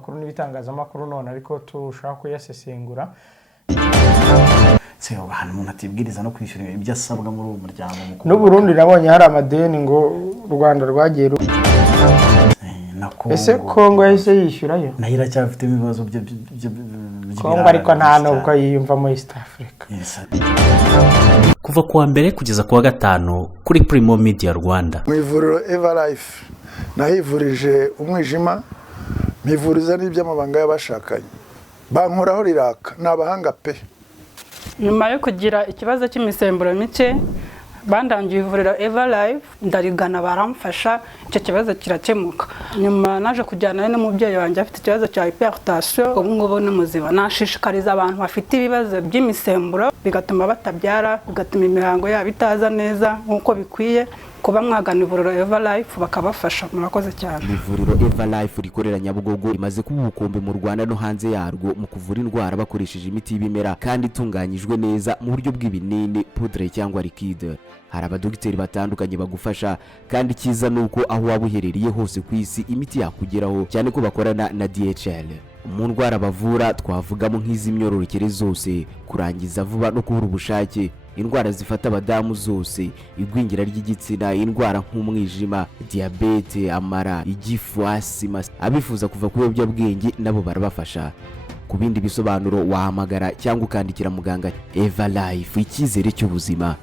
binyamakuru n'ibitangazamakuru none ariko tushaka kuyasesengura se abantu umuntu atibwiriza no kwishyura ibyo asabwa muri uwo muryango mukuru n'u Burundi nabonye hari amadeni ngo u Rwanda rwagiye ese Kongo yahise yishyurayo nayo iracyafite ibibazo byo Kongo ariko nta nubwo yiyumva muri East Africa. Kuva kuwa mbere kugeza kuwa gatanu kuri Primo Media Rwanda. Mu ivuriro Everlife nahivurije umwijima, mpivuriza n'iby'amabanga y'abashakanye. Bankoraho riraka n'abahanga pe. Nyuma yo kugira ikibazo cy'imisemburo mike bandangiye ivuriro Everlife ndarigana baramfasha icyo kibazo kirakemuka. Nyuma naje kujyana n'umubyeyi wanjye afite ikibazo cya hypertension, ubu ngubu ni muzima. Nashishikariza abantu bafite ibibazo by'imisemburo bigatuma batabyara, bigatuma imihango yabo itaza neza nkuko bikwiye, kuba mwagana ivuriro Everlife bakabafasha. Murakoze cyane. Ivuriro Everlife rikorera Nyabugogo rimaze kuba ubukombe mu Rwanda no hanze yarwo mu kuvura indwara bakoresheje imiti y'ibimera kandi itunganyijwe neza mu buryo bw'ibinini, poudre cyangwa liquide. Hari abadogiteri batandukanye bagufasha kandi kiza nuko aho waba uherereye hose ku isi imiti yakugeraho, cyane ko bakorana na DHL. Mu ndwara bavura twavugamo nk'iz'imyororokere zose, kurangiza vuba no kubura ubushake, indwara zifata abadamu zose, igwingira ry'igitsina, indwara nk'umwijima, diabete, amara, igifu, asima. Abifuza kuva ku biyobyabwenge nabo barabafasha. Ku bindi bisobanuro wahamagara cyangwa ukandikira muganga. Everlife, icyizere cy'ubuzima.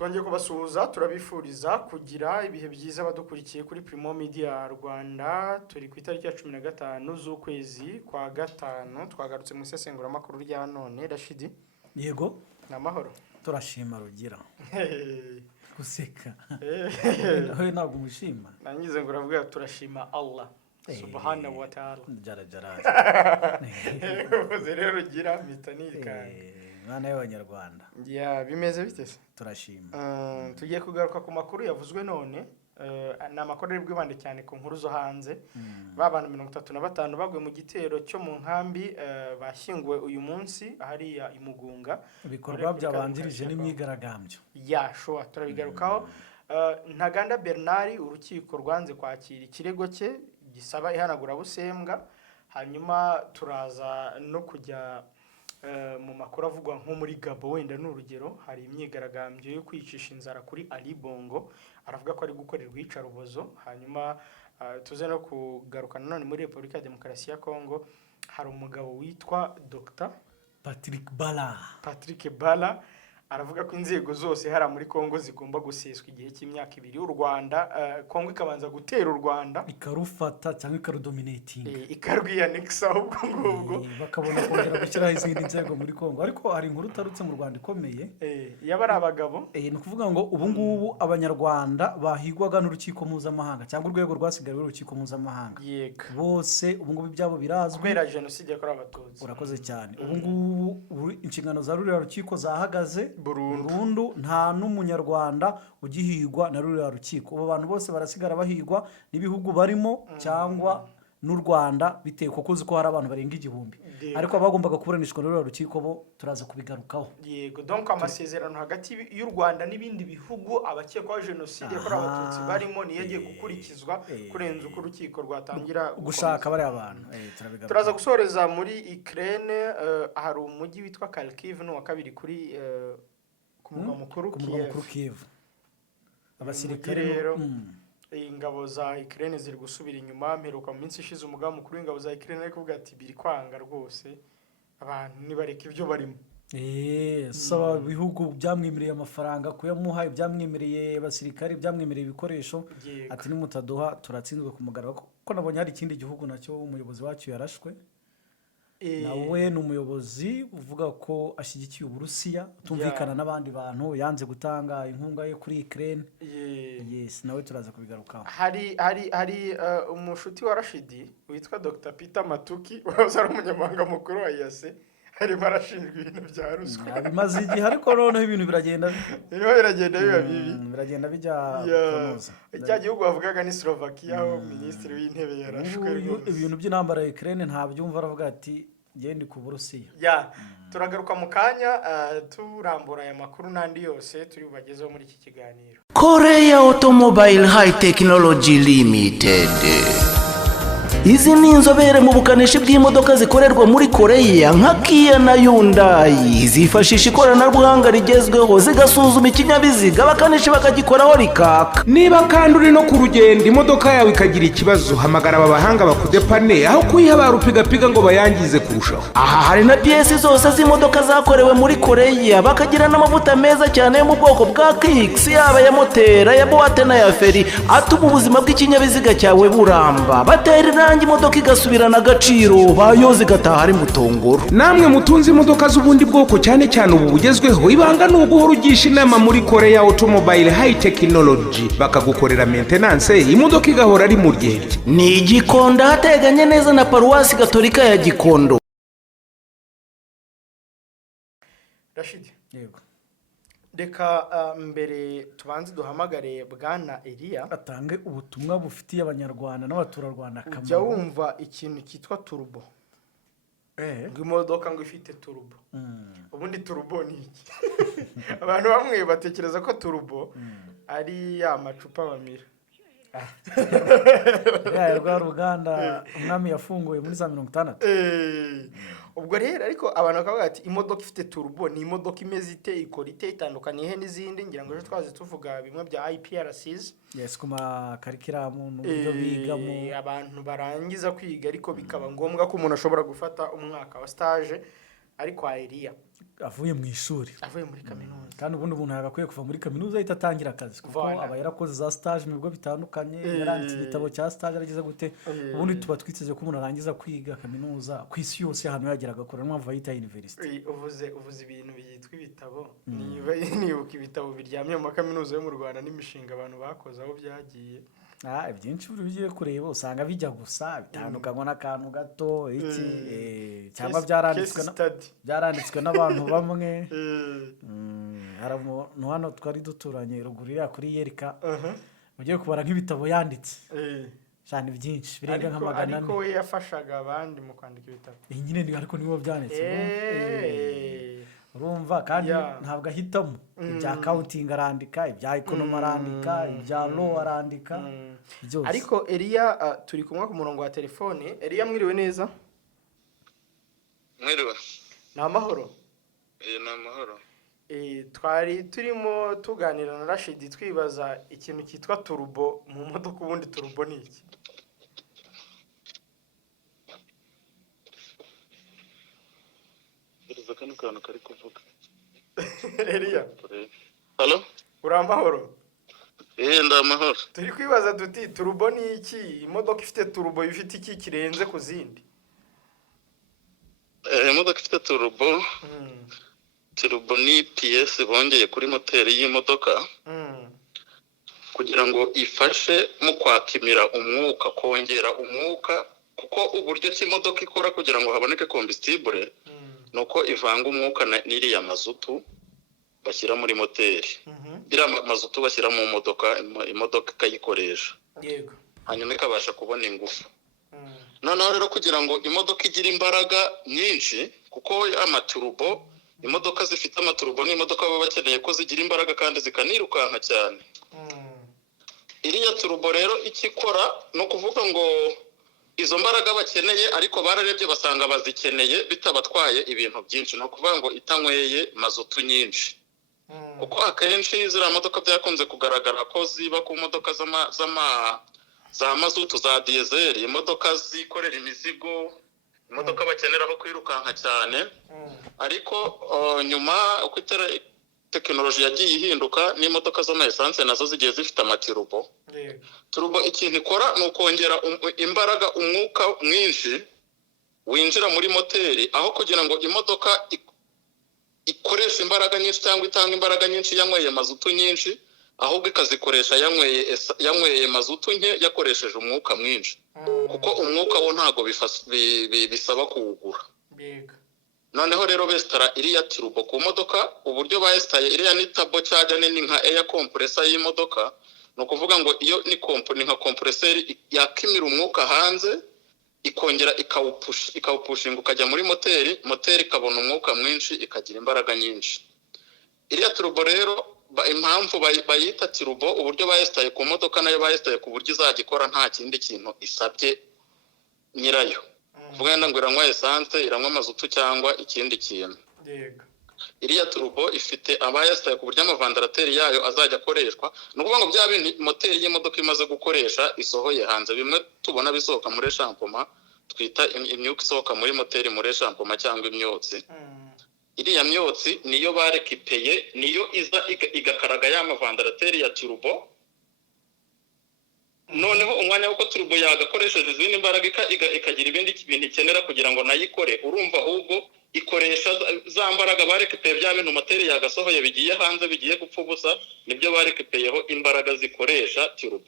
Twongeye kubasuhuza, turabifuriza kugira ibihe byiza badukurikiye kuri Primo Media Rwanda. Turi ku itariki ya 15 z'ukwezi kwa gatanu, twagarutse mu isesengura makuru rya none. Rashidi, yego namahoro. Turashima rugira guseka nawe ntabwo umushima. Nangize ngo uravuga turashima Allah subhanahu wa ta'ala. Jarajara rero rugira mitanirikanga mwana y'abanyarwanda. Ya bimeze bite se? Turashima. Tugiye kugaruka ku makuru yavuzwe none. Na makuru ari bwibande cyane ku nkuru zo hanze. Babana 35 bagwe mu gitero cyo mu nkambi bashyinguwe uyu munsi ahari imugunga. Ibikorwa byabanjirije n'imyigaragambyo. Ya sure turabigarukaho. Ntaganda Bernard urukiko rwanze kwakira ikirego cye gisaba ihanagura busembwa. Hanyuma turaza no kujya mu makuru avugwa nko muri Gabo, wenda n'urugero hari imyigaragambyo yo kwicisha inzara kuri Ali Bongo, aravuga ko ari gukorerwa icarubozo. Hanyuma tuze no kugarukana none muri Republika ya Demokarasi ya Kongo, hari umugabo witwa Dr. Patrick Bala aravuga ko inzego zose hari muri Kongo zigomba guseswa igihe cy'imyaka 2. U Rwanda Kongo ikabanza gutera u Rwanda ikarufata cyangwa ikarudominating, ikarwiyanexa ubwo ngubwo bakabona kongera gushyiraho izindi nzego muri Kongo. Ariko hari inkuru utarutse mu Rwanda ikomeye yabari abagabo ni kuvuga ngo ubu ngubu abanyarwanda bahigwaga n'urukiko mpuzamahanga cyangwa urwego rwasigaye urukiko mpuzamahanga bose ubu ngubu ibyabo birazwi kubera jenoside yakorewe abatutsi. Urakoze cyane. Ubu ngubu inshingano za ruriya rukiko zahagaze burundu, nta n'umunyarwanda ugihigwa na ruriya rukiko. Abo bantu bose barasigara bahigwa n'ibihugu barimo cyangwa n'u Rwanda, bitewe kuko uzi ko hari abantu barenga 1000 ariko abagombaga kuburanishwa n'ururiya rukiko bo turaza kubigarukaho. Yego, donc amasezerano hagati y'u Rwanda n'ibindi bihugu abakekwaho jenoside yakorewe abatutsi barimo niyo yagiye gukurikizwa kurenza uko urukiko rwatangira gushaka bari abantu. Turaza gusoreza muri Ukraine. Hari umujyi witwa Kharkiv no wa kabiri kuri ku murwa mukuru Kiev. Abasirikare rero ingabo za Ukraine ziri gusubira inyuma. Mperuka mu minsi ishize umugaba mukuru w'ingabo za Ukraine ari kuvuga ati biri kwanga rwose abantu nibareka ibyo barimo. Saba bihugu byamwemereye amafaranga kuyamuha, byamwemereye abasirikare, byamwemereye ibikoresho, ati nimutaduha turatsinzwe ku mugaragaro. Kuko nabonye hari ikindi gihugu nacyo umuyobozi wacu yarashwe. Nawe n'umuyobozi uvuga ko ashyigikiye Uburusiya, tumvikana n'abandi bantu, yanze gutanga inkunga ye kuri Ukraine. Yes, nawe turaza kubigarukaho. Hari umushuti wa Rashidi witwa Dr. Peter Matuki, wahoze ari umunyamabanga mukuru wa IAC, harimo arashinjwa ibintu bya ruswa. Bimaze igihe ariko noneho ibintu biragenda biba bibi. Biragenda bijya kunoza. Icya gihugu bavugaga ni Slovakia, aho minisitiri w'intebe yarashwe. Ibintu by'intambara ya Ukraine ntabyumva, aravuga ati gende ku Burusiya. Turagaruka mu kanya turambura aya makuru n'andi yose turi bubagezeho muri iki kiganiro. Korea Automobile High Technology Limited. izi ni inzobere mu bukanishi bw'imodoka zikorerwa muri Korea nka Kia na Hyundai. Zifashisha ikoranabuhanga rigezweho zigasuzuma ikinyabiziga abakanishi bakagikoraho rikaka. Niba kandi uri no ku rugendo imodoka yawe ikagira ikibazo, hamagara aba bahanga bakudepane aho kuyiha barupigapiga ngo bayangize kurushaho. Aha hari na piyesi zose z'imodoka zakorewe muri Korea, bakagira n'amavuta meza cyane yo mu bwoko bwa Kicks, yaba ya moteri, ya buwate na ya feri, atuma ubuzima bw'ikinyabiziga cyawe buramba. Batera irangi imodoka igasubirana agaciro, bayoza igataha ari mutongoro. Namwe mutunze imodoka z'ubundi bwoko cyane cyane ubu bugezweho, ibanga ni uguhora ugisha inama muri Korea Automobile High Technology, bakagukorera maintenance imodoka igahora ari mu ryerye. Ni Gikondo hateganye neza na paruwasi gatolika ya Gikondo. Rashid, yego, reka mbere tubanze duhamagare bwana Elia atange ubutumwa bufitiye abanyarwanda n'abaturarwanda akamaro. Ujya wumva ikintu cyitwa turbo? Ngo imodoka ngo ifite turbo. Ubundi turbo ni iki? Abantu bamwe batekereza ko turbo ari ya macupa bamira. Rwa ruganda umwami yafunguye muri za 60. Ubwo rero ariko abantu bakavuga ati imodoka ifite turbo ni imodoka imeze ite, ikora ite, itandukaniye n'izindi. Ngira ngo twaze tuvuga bimwe bya IPRCs, yes, kuma karikiramu n'uburyo bigamo abantu barangiza kwiga, ariko bikaba ngombwa ko umuntu ashobora gufata umwaka wa stage ariko Elia avuye mu ishuri, avuye muri kaminuza. kandi ubundi umuntu yagakwiye kuva muri kaminuza ahita atangira akazi, kuko aba yarakoze za stage mu bigo bitandukanye, yaranditse igitabo cya stage aragize gute. Ubundi tuba twiteze ko umuntu arangiza kwiga kaminuza ku isi yose ahantu yagera agakora n'amava yita university. Uvuze ibintu byitwa ibitabo, nibuka ibitabo biryamye mu kaminuza yo mu Rwanda n'imishinga abantu bakoze aho byagiye. Byinshi buri bigiye kureba usanga bijya gusa bitandukanywa n'akantu gato iki, cyangwa byaranditswe n'abantu bamwe. Hari umuntu hano twari duturanye ruguru ya kuri Yerika, ugiye kubara nk'ibitabo yanditse cyane byinshi birenga nka 400. Ariko we yafashaga abandi mu kwandika ibitabo nyine, ariko nibo byanditse. Urumva, kandi ntabwo ahitamo ibya accounting arandika, ibya economy arandika, ibya law arandika byose. Ariko Elia turi kumwe ku murongo wa telefone. Elia, mwiriwe neza? Mwiriwe. Ni amahoro? Ni amahoro. Twari turimo tuganira na Rashid twibaza ikintu cyitwa turbo mu modoka. Ubundi turbo ni iki? Kano kantu kari kuvuga. Elia. Hello? Uri amahoro? Ndi amahoro. Turi kwibaza duti turbo ni iki? Imodoka ifite turbo ifite iki kirenze ku zindi? Imodoka ifite turbo. Turbo ni PS bongeye kuri moteri y'imodoka. Kugira ngo ifashe mu kwakimira umwuka, kongera umwuka, kuko uburyo cy'imodoka ikora kugira ngo haboneke combustible nuko ivanga umwuka n'iriya mazutu bashyira muri moteri. Iriya mazutu bashyira mu modoka, imodoka ikayikoresha, yego, hanyuma ikabasha kubona ingufu. Noneho rero kugira ngo imodoka igire imbaraga nyinshi, kuko amaturbo, imodoka zifite amaturbo n'imodoka baba bakeneye ko zigira imbaraga kandi zikanirukanka cyane. Iriya turbo rero ikikora no kuvuga ngo izo mbaraga bakeneye, ariko bararebye basanga bazikeneye bitabatwaye ibintu byinshi, no kuvuga ngo itanyweye mazutu nyinshi. Kuko akenshi ziriya modoka byakunze kugaragara ko ziba ku modoka za mazutu, za diesel, imodoka zikorera imizigo, imodoka bakeneraho kwirukanka cyane. Ariko nyuma uko tekinoloji yagiye ihinduka, n'imodoka z'ama essence nazo zigiye zifite amaturbo. Turbo ikintu ikora ni ukongera imbaraga, umwuka mwinshi winjira muri moteri, aho kugira ngo imodoka ikoresha imbaraga nyinshi cyangwa itanga imbaraga nyinshi yanyweye mazutu nyinshi, ahubwo ikazikoresha yanyweye mazutu nke, yakoresheje umwuka mwinshi. Kuko umwuka wo ntago bisaba kuwugura. Noneho rero besitara iriya turbo ku modoka, uburyo bayesitaye iriya ni turbo charger nini nka air compressor y'imodoka. No kuvuga ngo iyo ni nka compressor yakimira umwuka hanze, ikongera ikawupushinga ukajya muri moteri, moteri ikabona umwuka mwinshi, ikagira imbaraga nyinshi. Iriya turbo rero impamvu bayita turbo, uburyo bayesitaye ku modoka nayo bayesitaye ku buryo izajya ikora nta kindi kintu isabye nyirayo kuvuga ngo iranywa essence iranywa mazutu cyangwa ikindi kintu. Yego. Iriya turbo ifite abayasitaye ku buryo amavandarateri yayo azajya akoreshwa, ni ukuvuga ngo bya bindi moteri y'imodoka imaze gukoresha isohoye hanze, bimwe tubona bisohoka muri shampoma twita imyuka isohoka muri moteri muri shampoma cyangwa imyotsi. Iriya myotsi niyo barekipeye, niyo iza igakaraga ya mavandarateri ya turbo, noneho umwanya w'uko turbo yagakoresheje izindi imbaraga ikagira ibindi bintu ikenera kugira ngo nayikore, urumva ahubwo ikoresha za mbaraga barekipeye bya bintu moteri yagasohoye bigiye hanze bigiye gupfa ubusa, nibyo barekipeyeho imbaraga zikoresha turbo.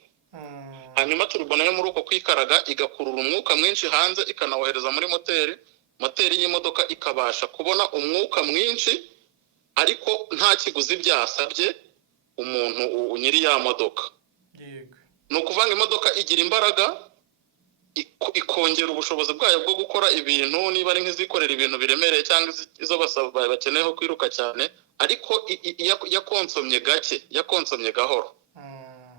Hanyuma turbo nayo muri uko kwikaraga igakurura umwuka mwinshi hanze ikanawohereza muri moteri, moteri y'imodoka ikabasha kubona umwuka mwinshi ariko nta kiguzi byasabye umuntu nyiri ya modoka. Ni ukuvuga ngo imodoka igira imbaraga ikongera ubushobozi bwayo bwo gukora ibintu, niba ari nk'izikorera ibintu biremereye cyangwa izo bakeneyeho kwiruka cyane, ariko yakonsomye gake, yakonsomye gahoro.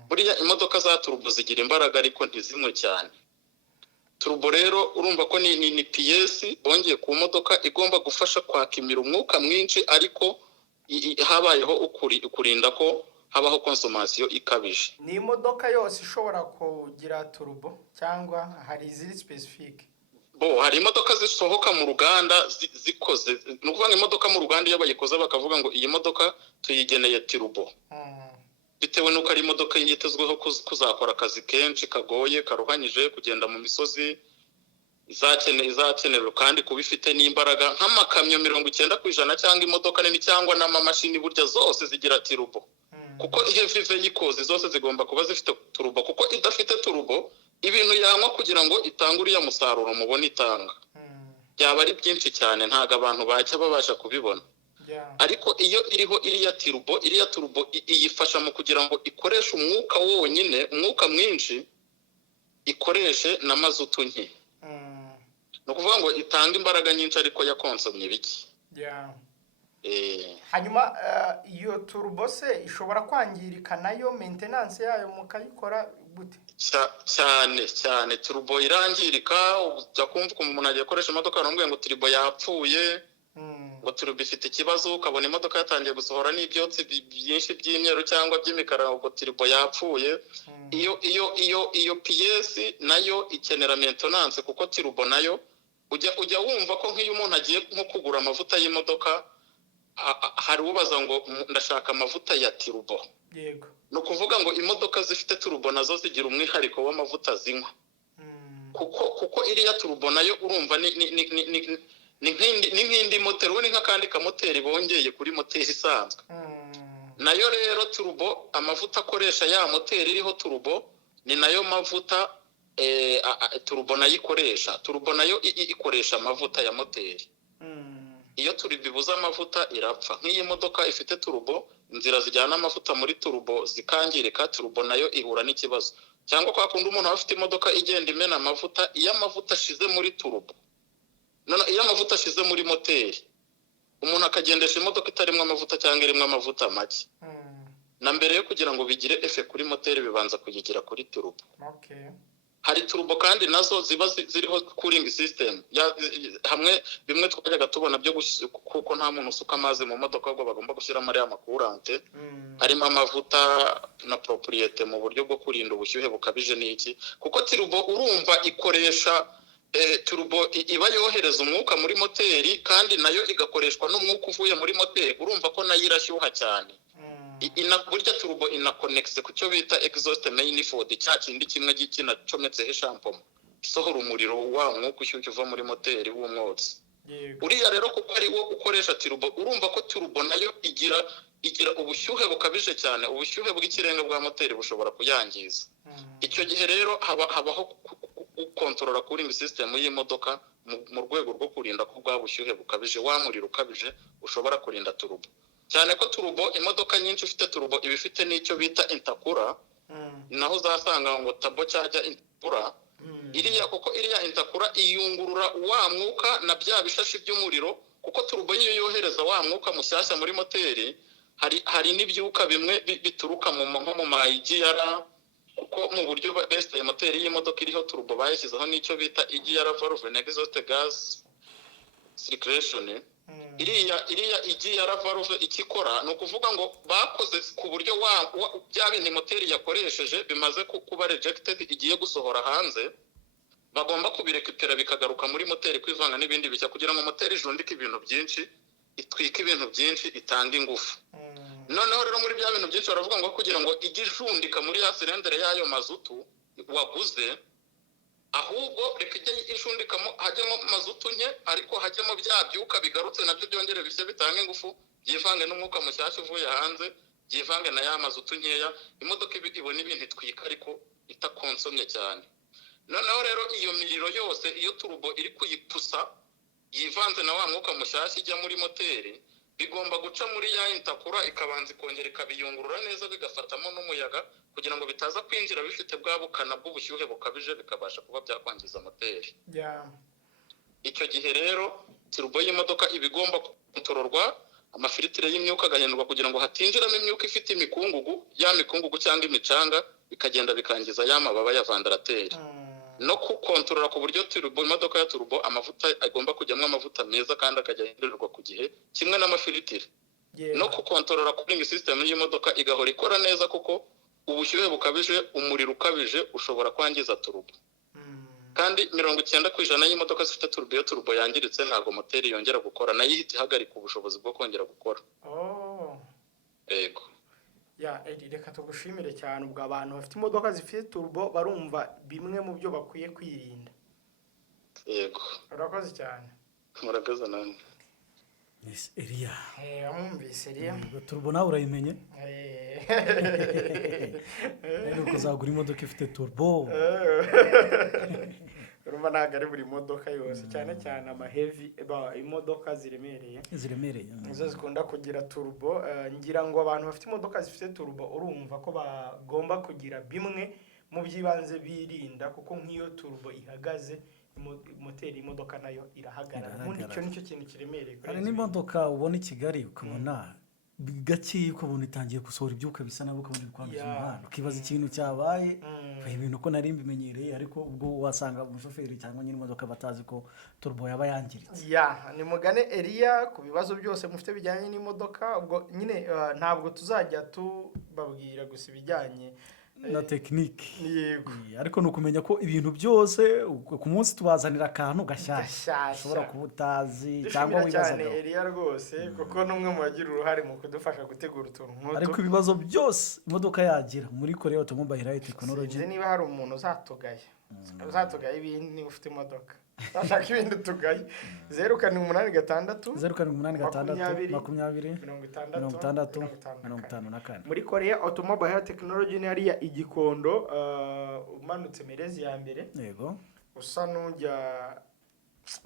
Buriya imodoka za turbo zigira imbaraga ariko ntizinywe cyane. Turbo rero urumva ko ni PS bongeye ku modoka igomba gufasha kwakimira umwuka mwinshi, ariko habayeho ukurinda ko habaho consommation ikabije. Ni imodoka yose ishobora kugira turbo cyangwa hari iziri specific? Hari imodoka zisohoka mu ruganda zikoze, ni ukuvuga ngo imodoka mu ruganda iyo bayikoze bakavuga ngo iyi modoka tuyigeneye turbo, bitewe n'uko ari imodoka yitezweho kuzakora akazi kenshi kagoye karuhanyije, kugenda mu misozi, izakenerwa kandi kuba ifite n'imbaraga nk'amakamyo 90% cyangwa imodoka nini cyangwa n'amamashini burya zose zigira turbo, kuko heavy vehicles zose zigomba kuba zifite turbo, kuko idafite turbo ibintu yanywa kugira ngo itange uriya musaruro mubona itanga byaba ari byinshi cyane, ntago abantu bajya babasha kubibona. Ariko iyo iriho iriya turbo iyifasha mu kugira ngo ikoreshe umwuka wonyine, umwuka mwinshi ikoreshe na mazutu nke. No kuvuga ngo itanga imbaraga nyinshi ariko yakonsomye biki. Hanyuma iyo turbo se ishobora kwangirika nayo, maintenance yayo mukayikora gute? Cyane turbo irangirika, ujya kumva umuntu agiye gukoresha imodoka arambwiye ngo turbo yapfuye, ngo turbo ifite ikibazo, ukabona imodoka yatangiye gusohora n'ibyotsi byinshi by'imyeru cyangwa by'imikara, ngo turbo yapfuye. Iyo PS nayo ikenera maintenance, kuko turbo nayo ujya wumva ko nk'iyo umuntu agiye nko kugura amavuta y'imodoka hari ubaza ngo ndashaka amavuta ya turbo. Yego. No kuvuga ngo imodoka zifite turbo nazo zigira umwihariko w'amavuta zinywa, kuko iriya turbo nayo urumva ni nk'indi moteri, ni nk'akandi kamoteri bongeye kuri moteri isanzwe. Nayo rero turbo amavuta akoresha ya moteri iriho turbo ni nayo mavuta turbo nayo ikoresha. Turbo nayo ikoresha amavuta ya moteri. Iyo turbo ibuze amavuta irapfa. Nk'iyi modoka ifite turbo, inzira zijyana amavuta muri turbo zikangirika, turbo nayo ihura n'ikibazo. Cyangwa kwa kundi umuntu afite imodoka igenda imena amavuta, iyo amavuta ashize muri turbo, iyo amavuta ashize muri moteri, umuntu akagendesha imodoka itarimo amavuta cyangwa irimo amavuta make, na mbere yo kugira ngo bigire effect kuri moteri bibanza kuyigira kuri turbo. Hari turbo kandi nazo ziba ziriho cooling system, hamwe bimwe twajyaga tubona byo kuko nta muntu usuka amazi mu modoka, ahubwo bagomba gushyiramo ariya makurante harimo amavuta na propriete mu buryo bwo kurinda ubushyuhe bukabije n'iki, kuko turbo urumva ikoresha turbo iba yohereza umwuka muri moteri kandi nayo igakoreshwa n'umwuka uvuye muri moteri, urumva ko nayo irashyuha cyane. Burya turbo inakonekise ku cyo bita exhaust manifold, cya kindi kimwe kinacometse shampoma isohora umuriro wa mwuka ushyushye uva muri moteri w'umwotsi. Uriya rero kuko ari wo ukoresha turbo, urumva ko turbo nayo igira ubushyuhe bukabije cyane, ubushyuhe bw'ikirenga bwa moteri bushobora kuyangiza. Icyo gihe rero habaho kontrola cooling system y'imodoka mu rwego rwo kurinda ko bwa bushyuhe bukabije, wa muriro ukabije ushobora kurinda turbo. Cyane ko turbo, imodoka nyinshi ifite turbo iba ifite n'icyo bita intakura, naho uzasanga ngo tabo cyajya intakura. Kuko iriya intakura iyungurura wa mwuka na bya bishashi by'umuriro, kuko turbo iyo yohereza wa mwuka mushyashya muri moteri, hari n'ibyuka bimwe bituruka nko mu mayigiyara kuko mu buryo besitaye moteri y'imodoka iriho turbo bayishyizeho n'icyo bita EGR valve na exhaust gas circulation. iriya EGR valve ikikora ni ukuvuga ngo bakoze ku buryo bya bintu moteri yakoresheje bimaze kuba rejected igiye gusohora hanze, bagomba kubirekipera bikagaruka muri moteri kwivanga n'ibindi bishya kugira ngo moteri ijundike ibintu byinshi, itwike ibintu byinshi, itanga ingufu. Noneho rero muri bya bintu byinshi baravuga ngo kugira ngo ijye ijundika muri ya silendere y'ayo mazutu waguze, ahubwo reka ijye ijundikamo hajyemo mazutu nke ariko hajyemo bya byuka bigarutse nabyo byongere bishye bitanga ingufu, byivange n'umwuka mushyashya uvuye hanze, byivange na ya mazutu nkeya, imodoka ibona ibintu itwika ariko itakonsomye cyane. Noneho rero iyo miriro yose iyo turbo iri kuyipusa yivanze na wa mwuka mushyashya ijya muri moteri, bigomba guca muri ya intakura ikabanza ikongera ikabiyungurura neza bigafatamo n'umuyaga kugira ngo bitaza kwinjira bifite bwa bukana bw'ubushyuhe bukabije bikabasha kuba byakwangiza moteri. Icyo gihe rero turbo y'imodoka ibigomba kontrolwa, amafilitire y'imyuka agahindurwa kugira ngo hatinjiramo imyuka ifite imikungugu, ya mikungugu cyangwa imicanga bikagenda bikangiza ya mababa ya vandarateri. No kukontorora ku buryo turbo imodoka ya turbo amavuta agomba kujyamo amavuta meza kandi akajya hindurirwa ku gihe kimwe n'amafilitire. No kukontorora cooling system y'imodoka igahora ikora neza kuko ubushyuhe bukabije, umuriro ukabije ushobora kwangiza turbo. Kandi 90% y'imodoka zifite turbo iyo turbo yangiritse ntago moteri yongera gukora, nayo ihita ihagarika ubushobozi bwo kongera gukora. Yego. Reka tugushimire cyane. Ubwo abantu bafite imodoka zifite turbo barumva bimwe mu byo bakwiye kwirinda. Yego. Urakoze cyane. Murakoze namwe. Yes, Elia. Amwumvise Elia. Turbo nawe urayimenye? Rero kuzagura imodoka ifite turbo. Urumva ntabwo ari buri modoka yose, cyane cyane amaheavy imodoka ziremereye nizo zikunda kugira turbo. Ngira ngo abantu bafite imodoka zifite turbo urumva ko bagomba kugira bimwe mu by'ibanze birinda, kuko nk'iyo turbo ihagaze moteri y'imodoka nayo irahagarara. Ubundi icyo nicyo kintu kiremereye. Hari n'imodoka ubona i Kigali ukabona gake ukabona itangiye gusohora ibyuka bisa nabo ukabona kwangiza umuhanda, ukibaza ikintu cyabaye. Ibintu ko nari mbimenyereye, ariko ubwo wasanga umushoferi cyangwa nyine imodoka batazi ko turbo yaba yangiritse. Ni mugane Elia ku bibazo byose mufite bijyanye n'imodoka. Ubwo nyine ntabwo tuzajya tubabwira gusa ibijyanye na tekinike. Yego. Ariko nukumenya ko ibintu byose ku munsi tubazanira akantu gashyashya ushobora kuba utazi cyangwa wibaza. Cyane Elia rwose kuko numwe mu bagira uruhare mu kudufasha gutegura utuntu nk'utu. Ariko ibibazo byose imodoka yagira muri Korea Automobile High Technology. Niba hari umuntu uzatugaye ibintu niba ufite imodoka bashaka ibintu tugaye 0786 20 muri Korea Automobile High Technology ni hariya Igikondo, umanutse Merezi ya mbere. Yego. Usa n'ujya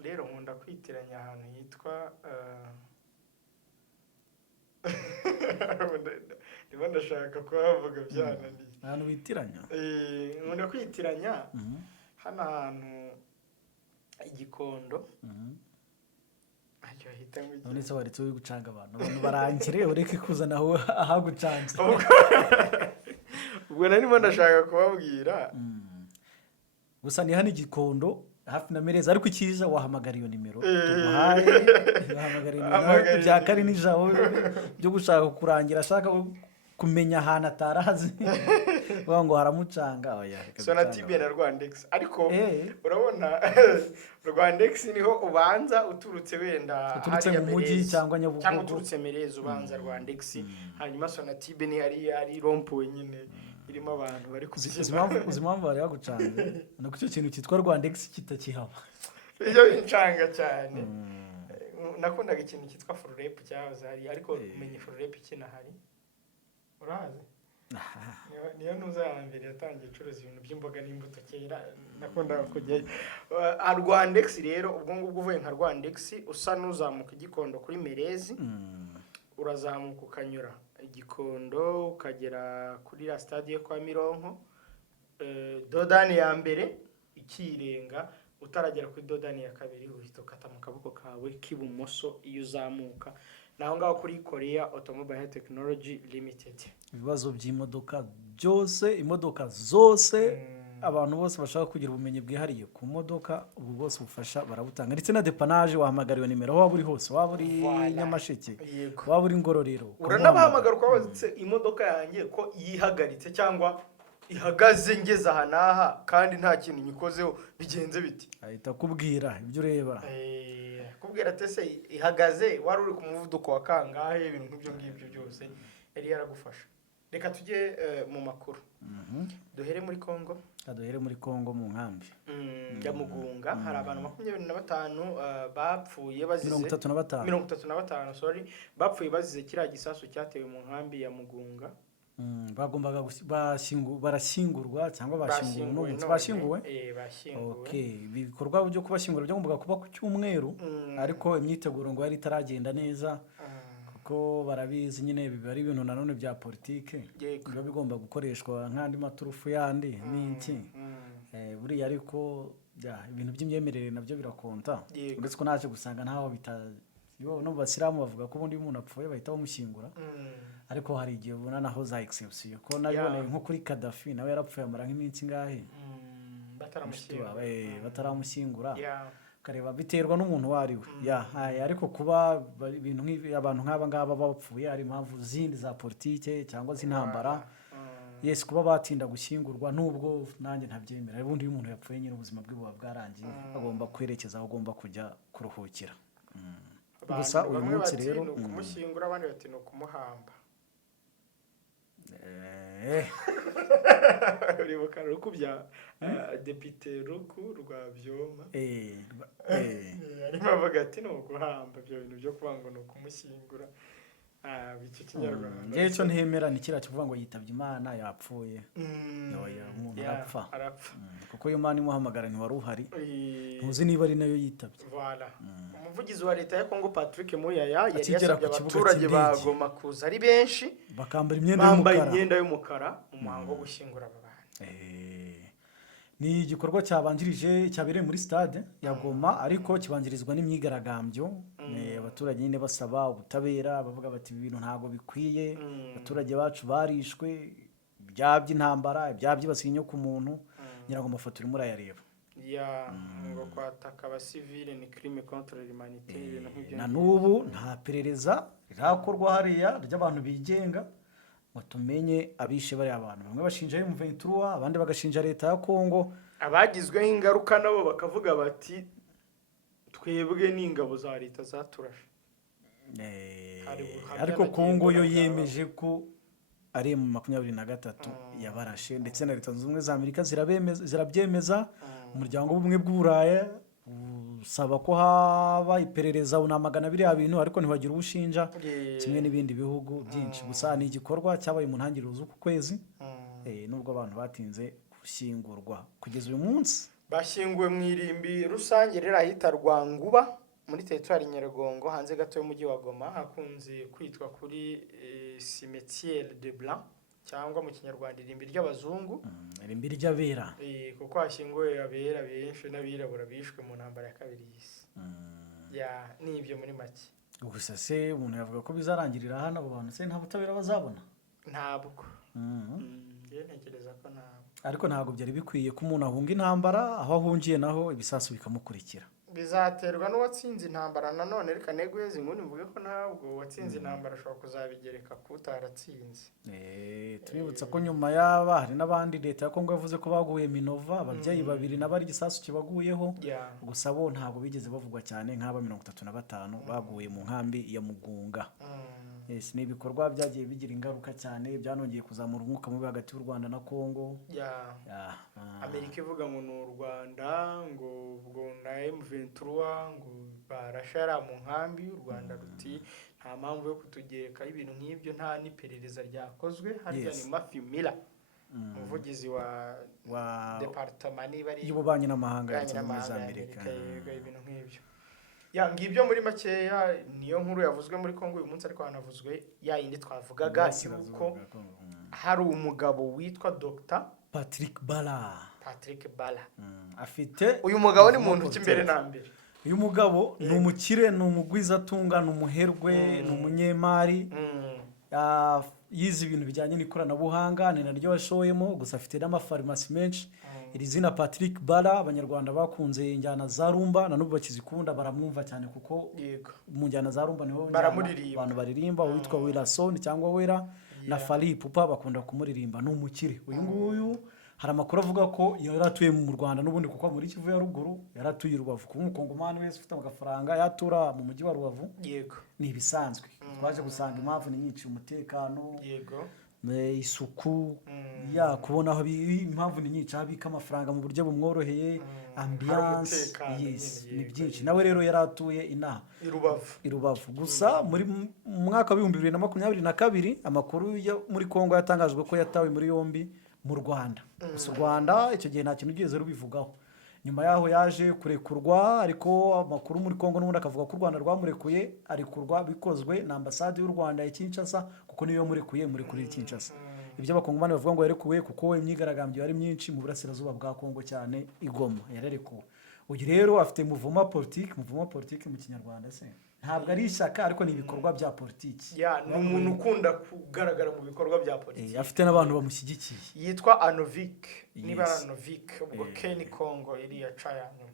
rero nkunda kwitiranya ahantu hitwa niba ndashaka kuhavuga byananiye. Ahantu bitiranya? Nkunda kwitiranya hano hantu Igikondo. None se waretse uri gucanga abantu barangire ureke kuzana aho ahagucanze. Ubwo narimo ndashaka kubabwira gusa ni hano Igikondo hafi na Merezi, ariko ikiza wahamagara iyo nimero tuguhaye, wahamagara bya kari nijabo byo gushaka kurangira ashaka kumenya ahantu atarazi ngo haramucanga. Sonatube na Rwandex, ariko urabona Rwandex niho ubanza uturutse wenda hariya mu mujyi cyangwa Nyabugogo cyangwa uturutse Merezi ubanza Rwandex, hanyuma Sonatube ni ari rompo nyine irimo abantu bari kuziba. Uzimamvu bari bagucanze no kucyo kintu cyitwa Rwandex kitakihaba. Iyo incanga cyane. Nakundaga ikintu cyitwa Fururep cyahoze hari, ariko umenye Fururep kinahari. Urazi? Niyo nuza ya mbere yatangiye curuza ibintu by'imboga n'imbuto kera nakundaga kujyayo. Rwandex rero ubwo ngubwo uvuye nka Rwandex usa n'uzamuka Igikondo kuri Merezi, urazamuka ukanyura Igikondo ukagera kuri la stade yo kwa Mironko, dodani ya mbere ikirenga, utaragera kuri dodani ya kabiri uhita ukata mu kaboko kawe k'ibumoso iyo uzamuka naho ngaho kuri Korea Automobile Technology Limited. ibibazo by'imodoka byose, imodoka zose, abantu bose bashaka kugira ubumenyi bwihariye ku modoka, ubu bose bufasha barabutanga, ndetse na depanage wahamagariwe nimero waba uri hose, waba uri Nyamasheke, waba uri Ngororero, uranabahamagara ukabaza imodoka yanjye ko yihagaritse cyangwa ihagaze ngeze aha n'aha kandi nta kintu nyikozeho bigenze biti, ahita akubwira ibyo ureba, kubwira ati se ihagaze wari uri ku muvuduko wa kangahe, ibintu nk'ibyo ngibyo byose yari yaragufasha. Reka tujye mu makuru. Duhere muri Kongo. Duhere muri Kongo mu nkambi ya Mugunga hari abantu 25 bapfuye bazize 35 sorry, bapfuye bazize kiriya gisasu cyatewe mu nkambi ya Mugunga. Bagombaga barashyingurwa cyangwa bashyinguwe bashyinguwe. Okay, ibikorwa byo kubashyingura byagombaga kuba ku cyumweru, ariko imyiteguro ngo yari itaragenda neza kuko barabizi nyine biba ari ibintu nanone bya politike biba bigomba gukoreshwa nk'andi maturufu yandi n'iki, buriya ariko ibintu by'imyemerere nabyo birakonta, uretse ko naje gusanga ntaho no Basilamu bavuga ko ubundi umuntu apfuye bahita bamushyingura, ariko hari igihe ubona naho za exception ko nabiboneye nko kuri Gaddafi nawe yarapfuye amara nk'iminsi ngahe bataramushyingura, kareba biterwa n'umuntu wariwe ariko kuba ibintu nk'ibi abantu nk'aba ngaba bapfuye hari impamvu zindi za politike cyangwa z'intambara, yes kuba batinda gushyingurwa nubwo nanjye ntabyemera, ubundi iyo umuntu yapfuye nyine ubuzima bwe buba bwarangiye, agomba kwerekeza aho agomba kujya kuruhukira. Gusa uyu munsi rero kumushyingura, abandi bati no kumuhamba. Uribuka rukubya Depite Ruku rwa Byoma, arimo avuga ati no guhamba, byo bintu byo kuvuga ngo no kumushyingura, bicyo Kinyarwanda ngiye cyo ntemera ni kira kivuga ngo yitabye Imana yapfuye, umuntu arapfa kuko iyo Imana imuhamagara ntiwari uhari, ntuzi niba ari nayo yitabye. Umuvugizi wa leta ya Kongo Patrick Muyaya yari yasabye abaturage bagoma kuza ari benshi bakambara imyenda y'umukara mu muhango wo gushyingura aba bantu. Ni igikorwa cyabanjirije cyabereye muri stade ya Goma, ariko kibanjirizwa n'imyigaragambyo, abaturage nyine basaba ubutabera, bavuga bati ibi bintu ntago bikwiye, abaturage bacu barishwe, by'intambara, byibasiye inyo ku muntu, nyirago amafoto urimo urayareba. Ngo kwataka abasivile ni crime contre l'humanité, ibintu nk'ibyo. Na n'ubu nta perereza rirakorwa hariya ry'abantu bigenga ngo tumenye abishe bari abantu, bamwe bashinja M23 abandi bagashinja leta ya Kongo, abagizweho ingaruka nabo bakavuga bati twebwe n'ingabo za leta zaturashe. Ariko Kongo yo yemeje ko ari mu 23 yabarashe, ndetse na leta z'ubumwe za Amerika zirabyemeza, umuryango w'ubumwe bw'Uburayi usaba ko haba iperereza unamagana biriya bintu, ariko ntibagira ubushinja kimwe n'ibindi bihugu byinshi. Gusa ni igikorwa cyabaye mu ntangiriro z'uku kwezi, nubwo abantu batinze gushyingurwa kugeza uyu munsi. Bashyinguwe mu irimbi rusange rero ahita Rwanguba muri teritwari Nyiragongo, hanze gato y'umujyi wa Goma, hakunze kwitwa kuri Cimetière de Blanc cyangwa mu Kinyarwanda irimbi ry'abazungu, irimbi ry'abera, kuko hashyinguwe abera benshi n'abirabura bishwe mu ntambara ya kabiri y'isi. N'ibyo muri make. Gusa se umuntu yavuga ko bizarangirira hano, abo bantu se nta butabera bazabona? Ntabwo. Ntekereza ko ntabwo. Ariko ntabwo byari bikwiye ko umuntu ahunga intambara, aho ahungiye naho ibisasu bikamukurikira. Bizaterwa n'uwatsinze intambara nanone, reka negweze inkuni mvuge ko ntabwo watsinze intambara ashobora kuzabigereka kutaratsinze. Tuributsa ko nyuma yaba hari n'abandi leta ya Kongo yavuze ko baguye Minova, ababyeyi babiri n'abari gisasu kibaguyeho, gusa bo ntabwo bigeze bavugwa cyane nk'aba 35 baguye mu nkambi ya Mugunga. Ni ibikorwa byagiye bigira ingaruka cyane, byanongeye kuzamura umwuka mubi hagati y'u Rwanda na Kongo. Amerika ivuga ngo ni u Rwanda, ngo ubwo na M23 ngo barashara mu nkambi, y'u Rwanda ruti nta mpamvu yo kutugereka ibintu nk'ibyo, nta n'iperereza ryakozwe. Harya ni Matthew Miller, umuvugizi wa departement y'ububanyi n'amahanga ya Amerika, ibintu nk'ibyo. Ngibyo muri makeya niyo nkuru yavuzwe muri Kongo uyu munsi, ariko hanavuzwe yindi twavugaga yuko hari umugabo witwa Dr. Patrick Bala. Patrick Bala. Afite uyu mugabo ni muntu cy'imbere na mbere. uyu mugabo ni umukire, ni umugwizatunga, ni umuherwe, ni umunyemari, yize ibintu bijyanye n'ikoranabuhanga, ni naryo yashoyemo, gusa afite n'amafarumasi menshi. Iri zina Patrick Bara, abanyarwanda bakunze injyana za rumba, na n'ubu bakizikunda, baramwumva cyane kuko mu njyana za rumba niho abantu baririmba. Uwitwa Wilson cyangwa Wera na Fally Ipupa bakunda kumuririmba. Ni umukire uyu nguyu. Hari amakuru avuga ko yaratuye mu Rwanda n'ubundi kuko muri Kivu ya ruguru yaratuye Rubavu. Kuba umukongomani wese ufite amafaranga yatura mu mujyi wa Rubavu ni ibisanzwe. Twaje gusanga impamvu ni nyinshi: umutekano, isuku, kubona aho impamvu ni nyinshi, abika amafaranga mu buryo bumworoheye, ambiance, ni byinshi. Nawe rero yaratuye inaha i Rubavu. Gusa muri mwaka wa 2022 amakuru yo muri Kongo yatangajwe ko yatawe muri yombi mu Rwanda. Gusa Rwanda icyo gihe nta kintu giheze rubivugaho. Nyuma yaho yaje kurekurwa, ariko amakuru muri Kongo n'ubundi akavuga ko u Rwanda rwamurekuye, arikurwa bikozwe na ambasade y'u Rwanda ya Kinshasa, kuko niyo murekuye muri Kinshasa. Ibyo abakongomani bavuga ngo yarekuwe kuko imyigaragambyo yari myinshi mu burasirazuba bwa Kongo, cyane Igoma, yararekuwe. Uyu rero afite muvuma politique mu Kinyarwanda se ntabwo ari ishyaka, ariko ni ibikorwa bya politiki. Ni umuntu ukunda kugaragara mu bikorwa bya politiki. Afite n'abantu bamushyigikiye. Yitwa Anovik, niba Anovik, ubwo Ken Kongo iri ya Chayanu.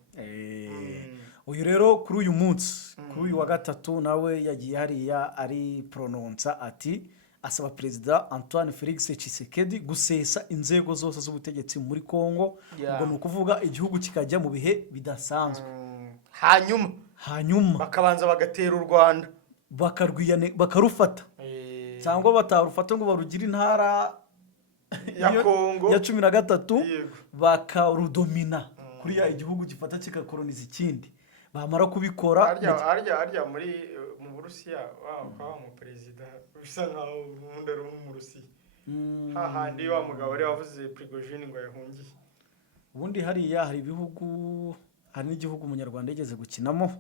Uyu rero kuri uyu munsi, kuri uyu wa gatatu, nawe yagiye hariya ari prononsa ati asaba Perezida Antoine Felix Tshisekedi gusesa inzego zose z'ubutegetsi muri Kongo. Ubwo ni ukuvuga igihugu kikajya mu bihe bidasanzwe. Hanyuma bakabanza bagatera u Rwanda, bakarufata, cyangwa batarufata ngo barugire intara ya Kongo ya 13, bakarudomina kuriya igihugu gifata kikakoloniza ikindi. Bamara kubikora arya mu Burusiya wa mu perezida bisa nkaho ubundi ari mu Burusiya, hahandi wa mugabo wari wavuze Prigozhin ngo yahungiye. Ubundi hariya hari ibihugu, hari n'igihugu umunyarwanda yigeze gukinamo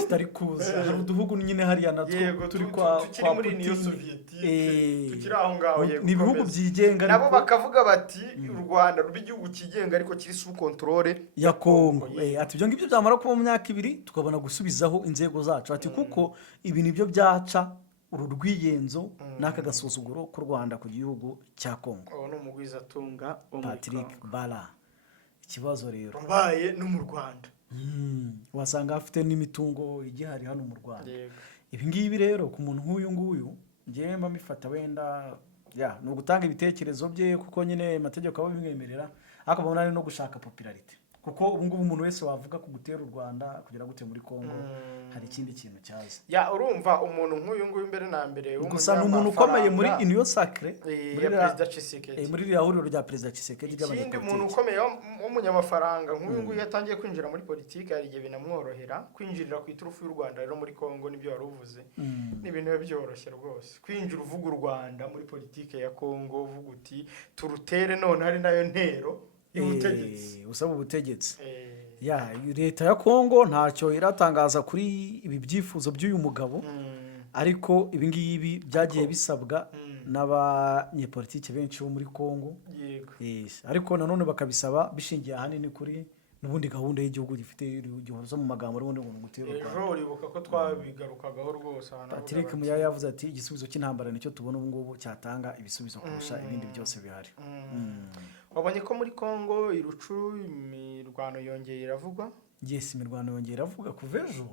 kitari kuza. Hari uduhugu nyine hariya natwo turi tukiri muri Union Soviétique, tukiri aho ngaho. Ni ibihugu byigenga, nabo bakavuga bati u Rwanda ruba igihugu kigenga ariko kiri sous contrôle ya Kongo. Ati ibyo ngibyo byamara kuba mu myaka 2 tukabona gusubizaho inzego zacu. Ati kuko ibi nibyo byaca uru rwiyenzo n'aka gasuzuguro ku Rwanda ku gihugu cya Kongo. Uwo ni umugwizatunga Patrick Bara. Ikibazo rero mbaye no mu Rwanda, wasanga afite n'imitungo igihari hano mu Rwanda. Ibi ngibi rero ku muntu nk'uyu nguyu ngiye mba mifata wenda ni ugutanga ibitekerezo bye, kuko nyine amategeko aba bimwemerera, ariko babona ari no gushaka popularity, kuko ubu ngubu umuntu wese wavuga ku gutera u Rwanda kugira gute muri Kongo hari ikindi kintu cyaza. Urumva umuntu nk'uyu nguyu mbere na mbere gusa ni umuntu ukomeye muri Union Sacré, muri Perezida Tshisekedi, muri iriya huriro rya Perezida Tshisekedi ry'abanyapolitiki. Ikindi umuntu ukomeye w'umunyamafaranga nk'uyu nguyu yatangiye kwinjira muri politiki, hari igihe binamworohera kwinjirira ku iturufu y'u Rwanda. Rero muri Kongo nibyo wari uvuze, ni ibintu byoroshye rwose kwinjira uvuga u Rwanda muri politiki ya Kongo, uvuga uti turutere none hari nayo ntero y'ubutegetsi, usaba ubutegetsi. Leta ya Kongo ntacyo iratangaza kuri ibi byifuzo by'uyu mugabo, ariko ibi ngibi byagiye bisabwa n'abanyepolitiki benshi bo muri Kongo. Ariko nanone bakabisaba bishingiye ahanini kuri n'ubundi gahunda y'igihugu gifite gihoza mu magambo n'ubundi ngo gutera. Ejo uribuka ko twabigarukagaho rwose. Patrick Muyaya yavuze ati igisubizo cy'intambara nicyo tubona ubu ngubu cyatanga ibisubizo kurusha ibindi byose bihari. Wabonye ko muri Kongo irucu imirwano yongeye iravugwa? Yes, imirwano yongeye iravuga kuva ejo.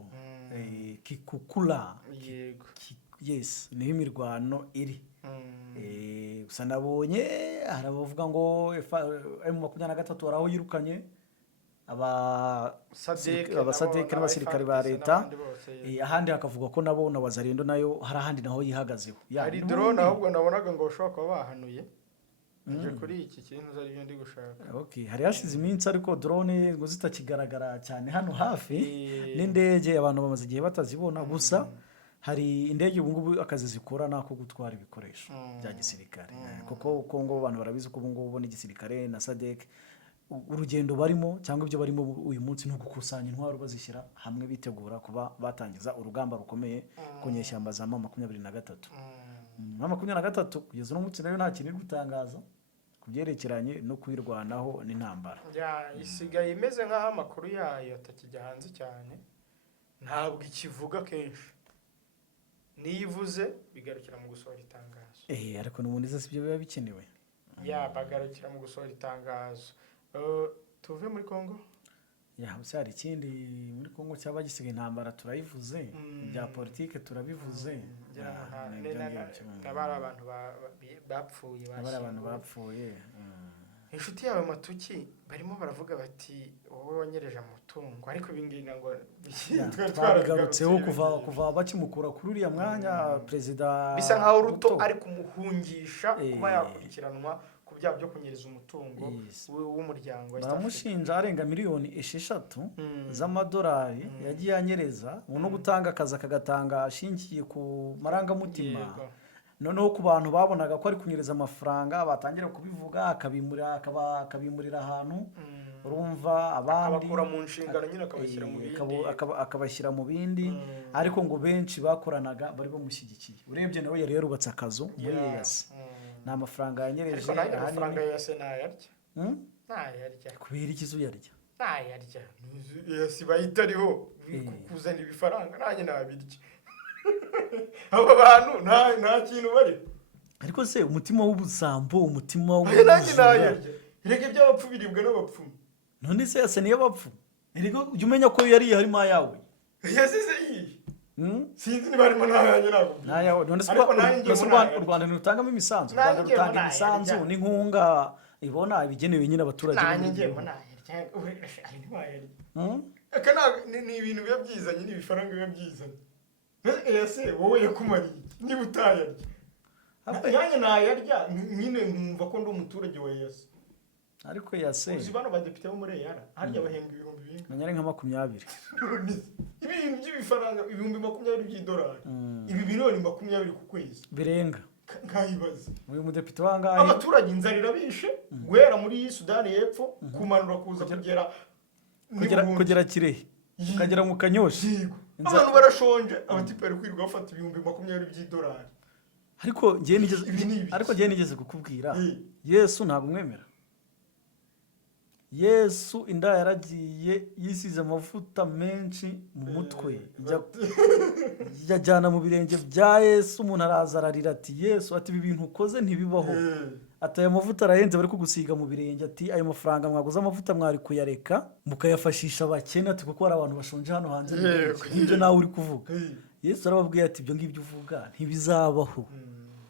Kikukula. Yego. Yes, niho imirwano iri. Gusa nabonye hari abavuga ngo M23 waraho yirukanye abasadek n'abasirikare ba leta. Ahandi hakavuga ko nabo na Wazalendo nayo hari ahandi naho yihagazeho. Hari drone ahubwo nabonaga ngo ushobora kuba bahanuye. Nje kuri iki kintu zari byo ndi gushaka. Hari hashize iminsi ariko drone ngo zitakigaragara cyane hano hafi n'indege abantu bamaze igihe batazibona. Gusa hari indege ubu ngubu akazi zikora nako gutwara ibikoresho bya gisirikare, kuko Kongo abantu barabizi ko ubu ngubu n'igisirikare na SADC urugendo barimo cyangwa ibyo barimo uyu munsi no gukusanya intwaro bazishyira hamwe bitegura kuba batangiza urugamba rukomeye ku nyeshyamba za 23. 23 kugeza no munsi nayo nta kintu gutangaza ku byerekeranye no kwirwanaho n'intambara. Isigaye imeze nk'aho amakuru yayo atakijya hanze cyane, ntabwo ikivuga kenshi, niyo ivuze bigarukira mu gusohora itangazo. Ariko n'ubundi se sibyo biba bikenewe. Bagarukira mu gusohora itangazo. Tuve muri Kongo? Gusa hari ikindi muri Kongo cyaba gisigaye intambara turayivuze, bya politike turabivuze. N'abari abantu bapfuye. Inshuti yawe Matuki barimo baravuga bati wowe wanyereje umutungo, ariko ibingibi ngo twaragarutseho kuva bakimukura kuri uriya mwanya perezida bisa nkaho Ruto ari kumuhungisha kuba yakurikiranwa ku byaha byo kunyereza umutungo w'umuryango. baramushinja arenga miliyoni 6 z'amadolari yagiye anyereza no gutanga akazi akagatanga ashingiye ku marangamutima. Noneho ku bantu babonaga ko ari kunyereza amafaranga batangira kubivuga akabimurira ahantu, urumva abandi akabakura mu nshingano nyine akabashyira mu bindi, ariko ngo benshi bakoranaga bari bamushyigikiye. Urebye nawe yari yarubatse akazu muri EAC, ni amafaranga yanyereje. Ariko amafaranga ya EAC ntayarya. Kubera iki uyarya? Ntayarya. EAC bayitariho kuzana ibifaranga nanjye nabirya. Aba bantu nta kintu bari. Ariko se umutima w'ubusambo, umutima w'ubujura, erega iby'abapfu biribwa n'abapfumu. None se yase niyo bapfu? Erega ujye umenya ko yari harimo ayawe. Yasize iyi. Sinzi niba harimo n'ayanjye ntabwo. N'ayawe. None se u Rwanda ntirutangamo imisanzu. U Rwanda rutanga imisanzu n'inkunga ibona ibigenewe nyine abaturage. Nanjye ngemo nayarya. Ari ntiwayarya. Ni ibintu biba byizanye, n'ibifaranga biba byizanye. Ese wowe yakumariye niba utayarya? Yanjye nayarya nyine nkumva ko ndi umuturage wa EAC. Ariko EAC uzi bano badepite bo muri EAC harya bahembwa 2000 nanyare nka 20. Ibintu by'ibifaranga 20,000 by'idolari. Ibi miliyoni 20 ku kwezi. Birenga. Nkayibaza. Uyu mudepite wangahe? Abaturage inzarira bishe guhera muri Sudani y'Epfo kumanura kuza kugera Kirehe. Ukagera mu Kanyoshi. Abantu barashonje, abatipere kwirirwa bafata 20,000 by'idolari. Ariko ngiye nigeze kukubwira Yesu ntabwo mwemera. Yesu inda yaragiye yisize amavuta menshi mu mutwe, yajyana mu birenge bya Yesu. Umuntu araza ararira ati Yesu, ati ibi bintu ukoze ntibibaho, ati aya mavuta arahenze bari kugusiga mu birenge, ati ayo mafaranga mwaguze amavuta mwari kuyareka mukayafashisha abakene, ati kuko hari abantu bashonje hano hanze. Ibyo nawe uri kuvuga. Yesu arababwiye ati ibyo ngibyo uvuga ntibizabaho,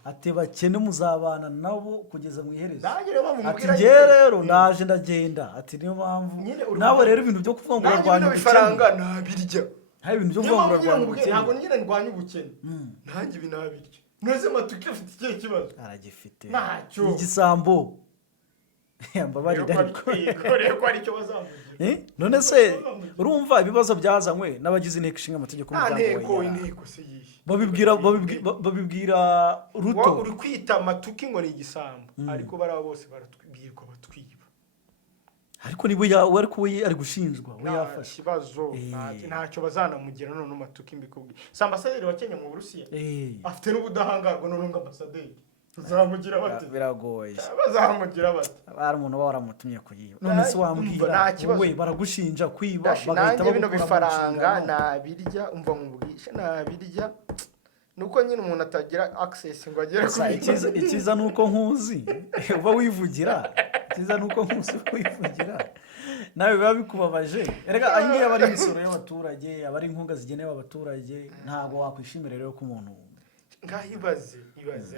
ati bakene muzabana nabo kugeza mu iherezo. Ati nge rero ndaje ndagenda, ati niyo mpamvu nawe rero ibintu byo kuvuga ngo urwanya ibifaranga nabirya. Hari ibintu byo kuvuga ngo urwanya ubukene. Ntabwo nyine ndwanya ubukene, nanjye ibi nabirya. Noze Matuki afite ikihe kibazo? Aragifite. Ntacyo. Igisambo. Yambabarira ariko ko ari cyo bazamugira. None se urumva ibibazo byazanywe n'abagize inteko ishinga amategeko mu Rwanda wa inteko se yihe? babibwira Ruto. Uri kwita Matuki ngo ni igisambo, ariko baraba bose baratwibirwa batwiba. Ariko nibo yawe ariko we ari gushinjwa, we yafashe ikibazo. Ntacyo bazanamugira none Matuki mbikubwiye. Ambasaderi wa Kenya mu Burusiya afite n'ubudahangarwa none ngo ambasaderi uzamugira bate? Biragoye. Bazamugira bate? Bari umuntu waramutumye kuyiba. None se wambwira we baragushinja kwiba bagahita bino bifaranga nabirya, umva nkubwisha nabirya. Nuko nyine umuntu atagira access ngo agere kuri ikiza nuko nkuzi uba wivugira. Ikiza nuko nkuzi wivugira. Nawe biba bikubabaje. Erega ahingiye abari imisoro y'abaturage, abari inkunga zigenewe abaturage, ntago wakwishimira rero ko umuntu ngahibaze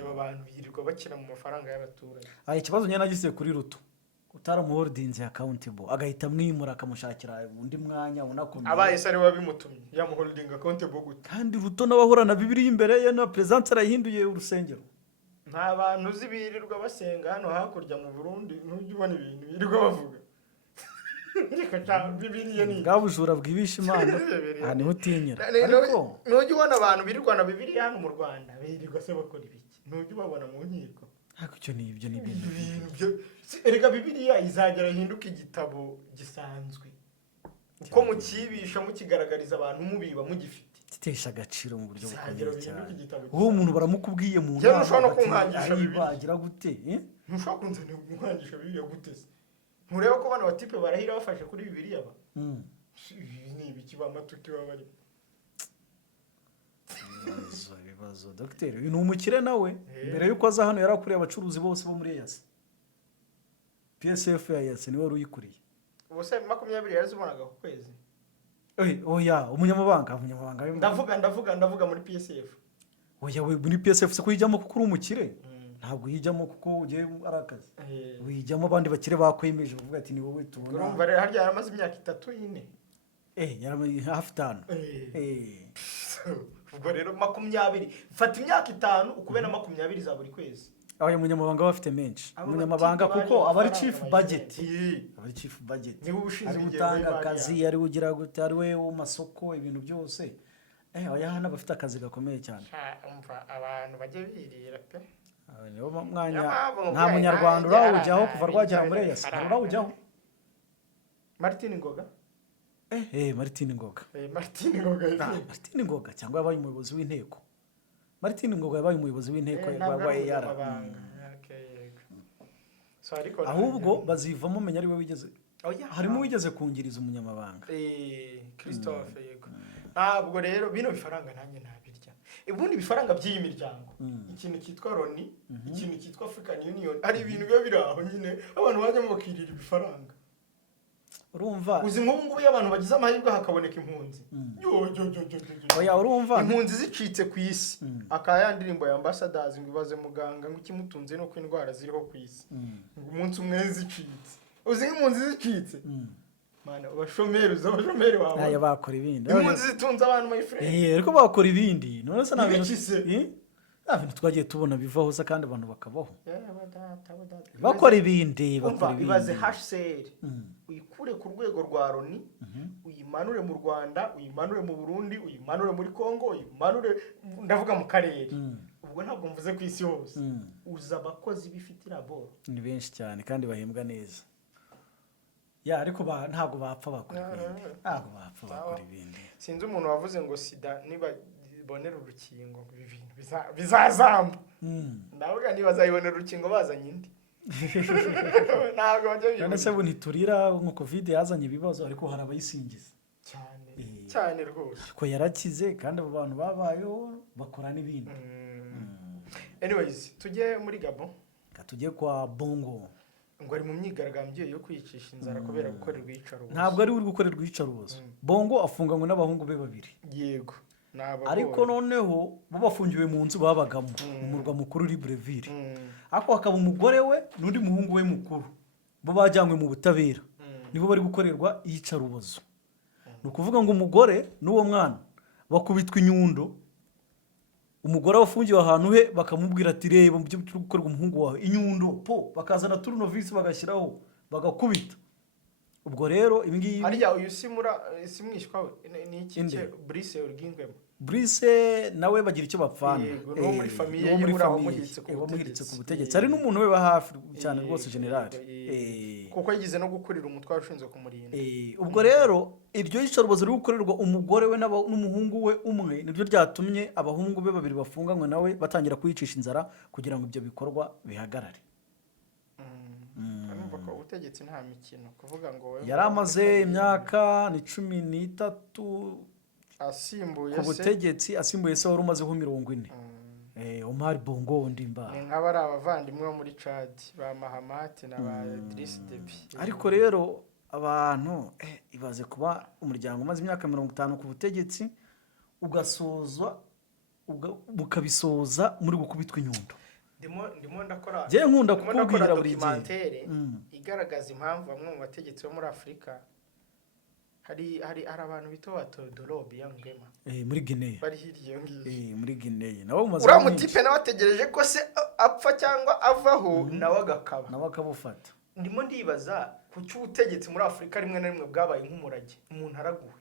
aba bantu birirwa bakina mu mafaranga y'abaturage. Ikibazo nyine nagise kuri Ruto, utaramuholdinze accountable agahita mwimura akamushakira undi mwanya unakomeye. Abaye sare wabimutumye yamuholding accountable gute? Kandi Ruto n'abahorana Bibiliya imbere ye na president arahinduye urusengero. Nta bantu zibirirwa basenga hano hakurya mu Burundi, ntujye ubona ibintu birirwa bavuga. Bibiliya ni bwabujura bwibisha Imana. Hani utinyira. Ariko ntujye ubona abantu birirwa na Bibiliya hano mu Rwanda birirwa se bakora ibiki? Ntujye ubabona mu nkiko. Ariko icyo ni ibyo ni ibintu erega Bibiliya izagera hinduka igitabo gisanzwe. Uko mukibisha mukigaragariza abantu mubiba mugifite. Kitesha agaciro mu buryo bukomeye cyane. Uwo umuntu baramukubwiye mu nama. Ushobora no kunkangisha Bibiliya. Agira gute? ntushobora kunzanira umwangisha bibiliya gute se ntureba ko bano batipe barahira bafashe kuri bibiliya ba ni ibiki bamatuti baba bari ibibazo dogiteri uyu ni umukire nawe mbere y'uko aza hano yari akuriye abacuruzi bose bo muri EAC PSF ya EAC niwe wari uyikuriye ubuse 20 yarazibonaga ku kwezi oya umunyamabanga ndavuga muri PSF oya we muri PSF se kuyijyamo kuko uri umukire ntabwo yijyamo kuko ugiye ari akazi wijyamo abandi bakire bakwemeje uvuga ati ni wowe tubona urumva rero harya yaramaze imyaka 3 ine yaramaze hafi 5 ubwo rero 20 fata imyaka 5 ukube na 20 za buri kwezi aya munyamabanga bafite menshi umunyamabanga kuko abari chief budget niwe ushinzwe gutanga akazi ari ugira gute ari we mu masoko ibintu byose aya hana bafite akazi gakomeye cyane umva abantu bajye birira pe niyo mwanya nta munyarwanda urawujyaho kuva rwagera muri EAC urawujyaho Martin Ngoga Martin Ngoga Martin Ngoga cyangwa yabaye umuyobozi w'inteko Martin Ngoga yabaye umuyobozi w'inteko wa EAR ahubwo bazivamo menya ari we wigeze harimo wigeze kungiriza umunyamabanga Christophe yego ntabwo rero bino bifaranga nanjye ntabirya ubundi bifaranga by'iyi miryango ikintu cyitwa Loni ikintu cyitwa African Union ari ibintu biba biraho nyine abantu bajyamo bakirira ibifaranga urumva uzi nk'ubu y'abantu bagize amahirwe hakaboneka impunzi oya urumva impunzi zicitse ku isi akaya ndirimbo ya ambassadors ngo ibaze muganga ngo ikimutunze no kwindwara ziriho ku isi ngo umunsi umwe zicitse uzi nk'impunzi zicitse mana abashomeri uzabashomeri wawe aya bakora ibindi impunzi zitunze abantu my friend ariko bakora ibindi none se nabintu twagiye tubona bivaho se kandi abantu bakabaho bakora ibindi ibaze HCR uyikure ku rwego rwa Loni uyimanure mu Rwanda uyimanure mu Burundi uyimanure muri Kongo uyimanure ndavuga mu karere ubwo ntabwo mvuze ku isi hose uza abakozi bifite laboro ni benshi cyane kandi bahembwa neza ariko ntabwo bapfa bakora ibindi sinzi umuntu wavuze ngo sida niba bonera urukingo ibintu bizazamba ndavuga niba bazayibonera urukingo bazanye indi ntabwo bajya bibona none se bu ntiturira nko covid yazanye ibibazo ariko hari abayisingiza cyane rwose ko yarakize kandi abo bantu babayeho bakora n'ibindi anyways tujye muri Gabon tujye kwa Bongo ngo ari mu myigaragambyo yo kwicisha inzara kubera gukorerwa iyicarubozo ntabwo ari uri gukorerwa iyicarubozo Bongo afunganywe n'abahungu be 2 yego ariko noneho bo bafungiwe mu nzu babagamo mu murwa mukuru Libreville ariko hakaba umugore we n'undi muhungu we mukuru bo bajyanywe mu butabera nibo bari gukorerwa iyicarubozo no kuvuga ngo umugore n'uwo mwana bakubitwa inyundo umugore wafungiwe ahantu he bakamubwira ati reba mu byo gukorerwa umuhungu wawe inyundo bakazana turnovisi bagashyiraho bagakubita ubwo rero ibingiyi harya uyu simwishwa ni iki Brice urgingwemo Brice nawe bagira icyo bapfana no muri famille ye muhiritse ku butegetsi ari n'umuntu we hafi cyane rwose general kuko yigize no gukurira umutwaro ushinzwe kumurinda ubwo rero iryo yicarubozo riri gukorerwa umugore we n'umuhungu we umwe nibyo byatumye abahungu be 2 bafunganywe nawe batangira kuyicisha inzara kugira ngo ibyo bikorwa bihagarare ubutegetsi nta mikino kuvuga ngo yari amaze imyaka ni 13 asimbuye ku butegetsi asimbuye se wari umazeho 40 Omar Bongo Ndimba ni nk'abari abavandimwe bo muri Chad ba Mahamat na ba Idriss Deby ariko rero abantu ibaze kuba umuryango umaze imyaka 50 ku butegetsi ugasozwa bukabisoza muri gukubitwa inyundo ndimo ndakora je nkunda kukubwira buri gihe igaragaza impamvu bamwe mu bategetsi bo muri Afrika hari abantu bito batodorobi yangema muri Guinea bari hirya ngiye muri Guinea nawe umaze ura mutipe nabategereje ko se apfa cyangwa avaho nawe akabufata ndimo ndibaza ku cy'ubutegetsi muri Afrika rimwe na rimwe bwabaye nk'umurage umuntu araguwe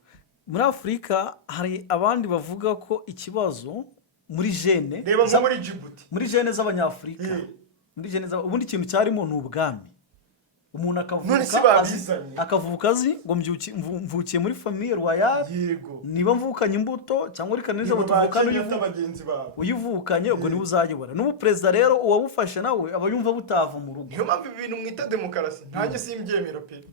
muri Afrika hari abandi bavuga ko ikibazo muri jene reba nko muri Djibouti muri jene z'abanyafrika muri jene ubundi ikintu cyarimo n'ubwami umuntu None se babizanye? akavuka azi ngo mvukiye muri famiye royale, yego niba mvukanye imbuto cyangwa reka neza tuvukana bagenzi bawe uyivukanye ubwo niwe uzayobora. N'ubu perezida rero uwabufashe nawe aba yumva butava mu rugo. niyo mpamvu ibi bintu mwita demokarasi ntanjye simbyemera pe.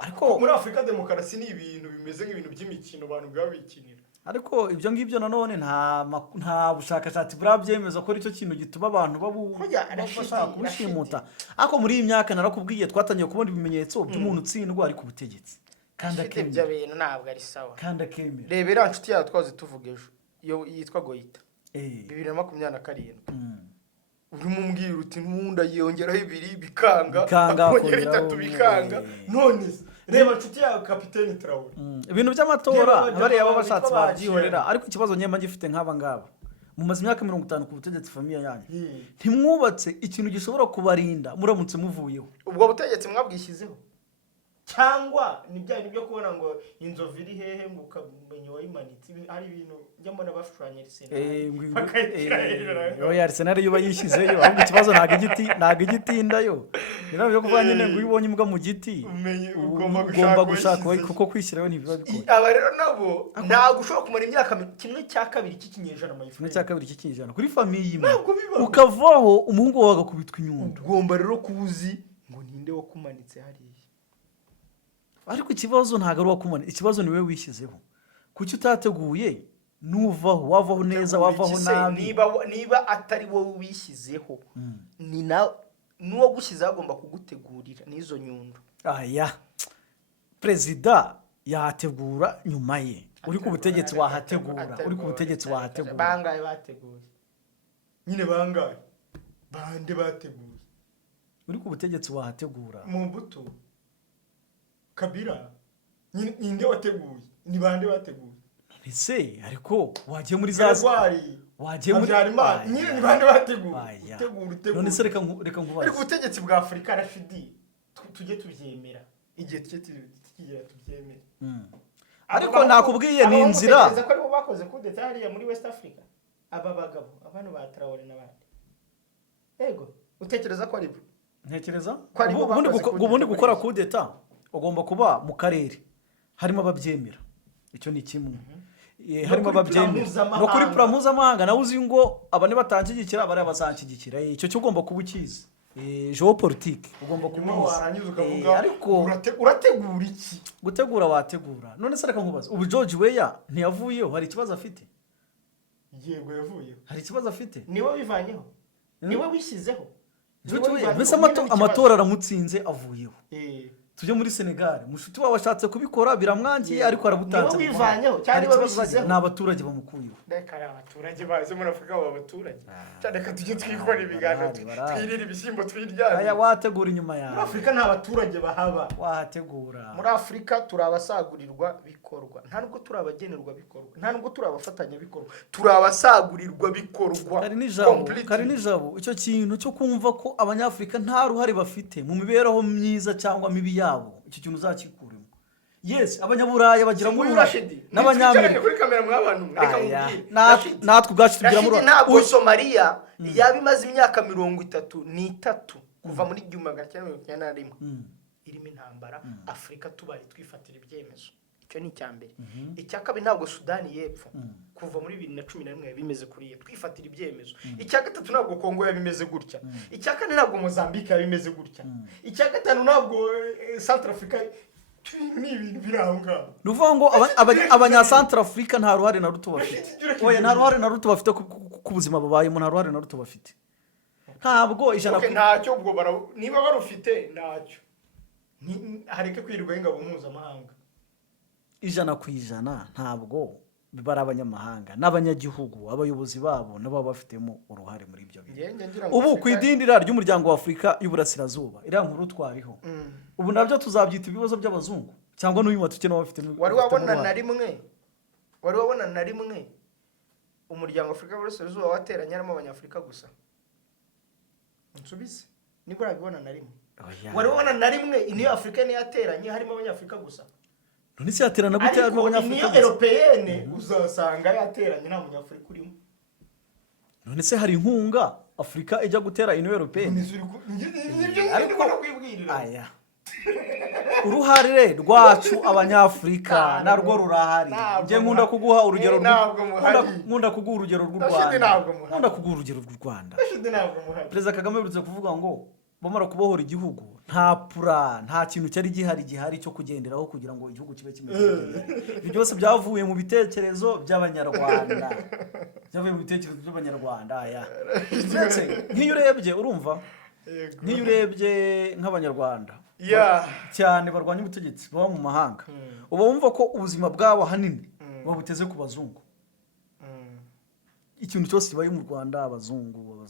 Ariko muri Afurika demokarasi ni ibintu bimeze nk'ibintu by'imikino abantu bwaba bikinira. Ariko ibyo ngibyo nanone nta bushakashatsi burabyemeza ko aricyo kintu gituma abantu bashaka kubushimuta. Ariko muri iyi myaka narakubwiye twatangiye kubona ibimenyetso by'umuntu utsindwa ari ku butegetsi kandi akemera. Ibyo bintu ntabwo ari sawa kandi akemera. Rebera inshuti yawe twaze tuvuga ejo yitwa Goita 2027 urimo umbwira uti n'ubundi yongeraho 2 bikanga kongera 3 bikanga none reba inshuti yawe Kapiteni Traore. Ibintu by'amatora bariya bashatse babyihorera. Ariko ikibazo nyema gifite nk'aba ngaba mumaze imyaka 50 ku butegetsi famiye yanyu ntimwubatse ikintu gishobora kubarinda muramutse muvuyeho. Ubwo butegetsi mwabwishyizeho cyangwa nibyo byo kubona ngo inzovu iri hehe ngo ukamenya wayimanitse ari ibintu njya mbona bashushanya Arsenal oya Arsenal yo bayishyizeyo ahubwo ikibazo ntago igitindayo niba byo kuvuga nyine ngo uyibonye imbwa mu giti ugomba gushaka kuko kwishyirayo ntibiba bikora. Aba rero nabo ntago ushobora kumara imyaka 1/2 cy'ikinyejana mayifuna 1/2 cy'ikinyejana kuri famiye imwe ukavaho umuhungu wawe agakubitwa inyundo. Ugomba rero kubuzi ngo ninde wakumanitse hari. Ariko ikibazo ntago ari wakumana, ikibazo niwe wishyizeho. Kuki utateguye nuvaho wavaho neza wavaho nabi? Niba atari wowe wishyizeho ni nuwo gushyizeho agomba kugutegurira n'izo nyundo. Aya perezida yahategura nyuma ye. Uri ku butegetsi wahategura. Uri ku butegetsi wahategura. Bangaye bateguye nyine bangaye bande bateguye. Uri ku butegetsi wahategura mu mbuto Kabila ninde wateguye ni bande bateguye ese ariko wagiye muri zazwari wagiye muri nyine ni bande bateguye utegura none se reka nkubaze ariko ubutegetsi bwa Afurika Rashidi tujye tubyemera igihe tugiye tubyemera. Ariko nakubwiye ni inzira ko aribo bakoze kudeta hariya muri West Africa aba bagabo abantu ba Traore n'abandi. Yego utekereza ko aribo? Ntekereza ubundi gukora kudeta ugomba kuba mu karere harimo ababyemera. Icyo ni kimwe. Harimo ababyemera no kuri plan mpuzamahanga nawe uzi ngo abane batanshigikira abari abazanshyigikira. Icyo cyo ugomba kuba ukizi geopolitique ugomba kubizi. Ariko urategura iki? Gutegura wategura. None se reka nkubaza ubu George Weah ntiyavuyeho hari ikibazo afite? Yego yavuyeho. Hari ikibazo afite? Niwe bivanyeho niwe wishyizeho. Mbese amatora aramutsinze avuyeho. Tujye muri Senegal mushuti wawe ashatse kubikora biramwangiye ariko arabutanze. Niwe bivanyeho cyane babishyizeho. N'abaturage bamukuyeho. Reka abaturage baze muri Afurika b'abaturage cyane ka tujye twikora ibiganiro twirira ibishyimbo twiryana. Aya wategura inyuma yawe. Muri Afurika nta baturage bahaba. Wategura. Muri Afurika turabasagurirwa bikorwa nta nubwo turabagenerwa bikorwa nta nubwo turabafatanya bikorwa turabasagurirwa bikorwa. Kari nijabo icyo kintu cyo kumva ko abanyafrika nta ruhare bafite mu mibereho myiza cyangwa mibi yabo icyo kintu uzakikuremo. Yes abanyaburayi bagira mu n'abanyamerika kuri kamera mw'abantu reka mubwire natwe ubwacu tugira mu ntabwo Somalia yabimaze imyaka 33 kuva muri 1991 irimo intambara Afurika tubaye twifatira ibyemezo. Icyo ni icyambere. Icya kabiri ntabwo Sudani y'Epfo kuva muri 2011 yabimeze kuriye twifatira ibyemezo. Icya gatatu ntabwo Kongo yabimeze gutya. Icya kane ntabwo Mozambique yabimeze gutya. Icya gatanu ntabwo Central Africa ni ibintu biranga. Nuvuga ngo abanya Central Africa nta ruhare na ruto bafite. Oya nta ruhare na ruto bafite ku buzima babayemo nta ruhare na ruto bafite. Ntabwo ijana ntacyo ubwo niba barufite ntacyo. Hareke kwirirwa ingabo mpuzamahanga. 100% ntabwo bibara abanyamahanga n'abanyagihugu abayobozi babo nabo bafitemo uruhare muri ibyo bintu. Ubu kwidindira ry'umuryango wa Afurika y'Uburasirazuba iriya nkuru twariho ubu nabyo tuzabyita ibibazo by'abazungu cyangwa n'uyu matuke nawe bafite. Wari wabona na rimwe umuryango wa Afurika y'Uburasirazuba wateranye harimo abanyafurika gusa? Nsubize niko urabibona na rimwe? Wari wabona na rimwe iniyo Afurika ni yateranye harimo abanyafurika gusa? None se yaterana gute harimo abanyafurika? Niyo Européenne uzasanga yateranye nta munyafurika urimo. None se hari inkunga Afurika ijya gutera Union Européenne ariko no kwibwirira aya uruhare rwacu abanyafurika narwo rurahari nge nkunda kuguha urugero nkunda kuguha urugero rw'u Rwanda nkunda kuguha urugero rw'u Rwanda Perezida Kagame yavuze kuvuga ngo bamara kubohora igihugu nta kintu cyari gihari cyo kugenderaho kugira ngo igihugu kibe kimeze neza. Ibyo byose byavuye mu bitekerezo by'abanyarwanda aya ndetse nk'iyo urebye urumva nk'iyo urebye nk'abanyarwanda cyane barwanya ubutegetsi baba mu mahanga uba wumva ko ubuzima bwabo hanini babuteze ku bazungu. Ikintu cyose kibaye mu Rwanda abazungu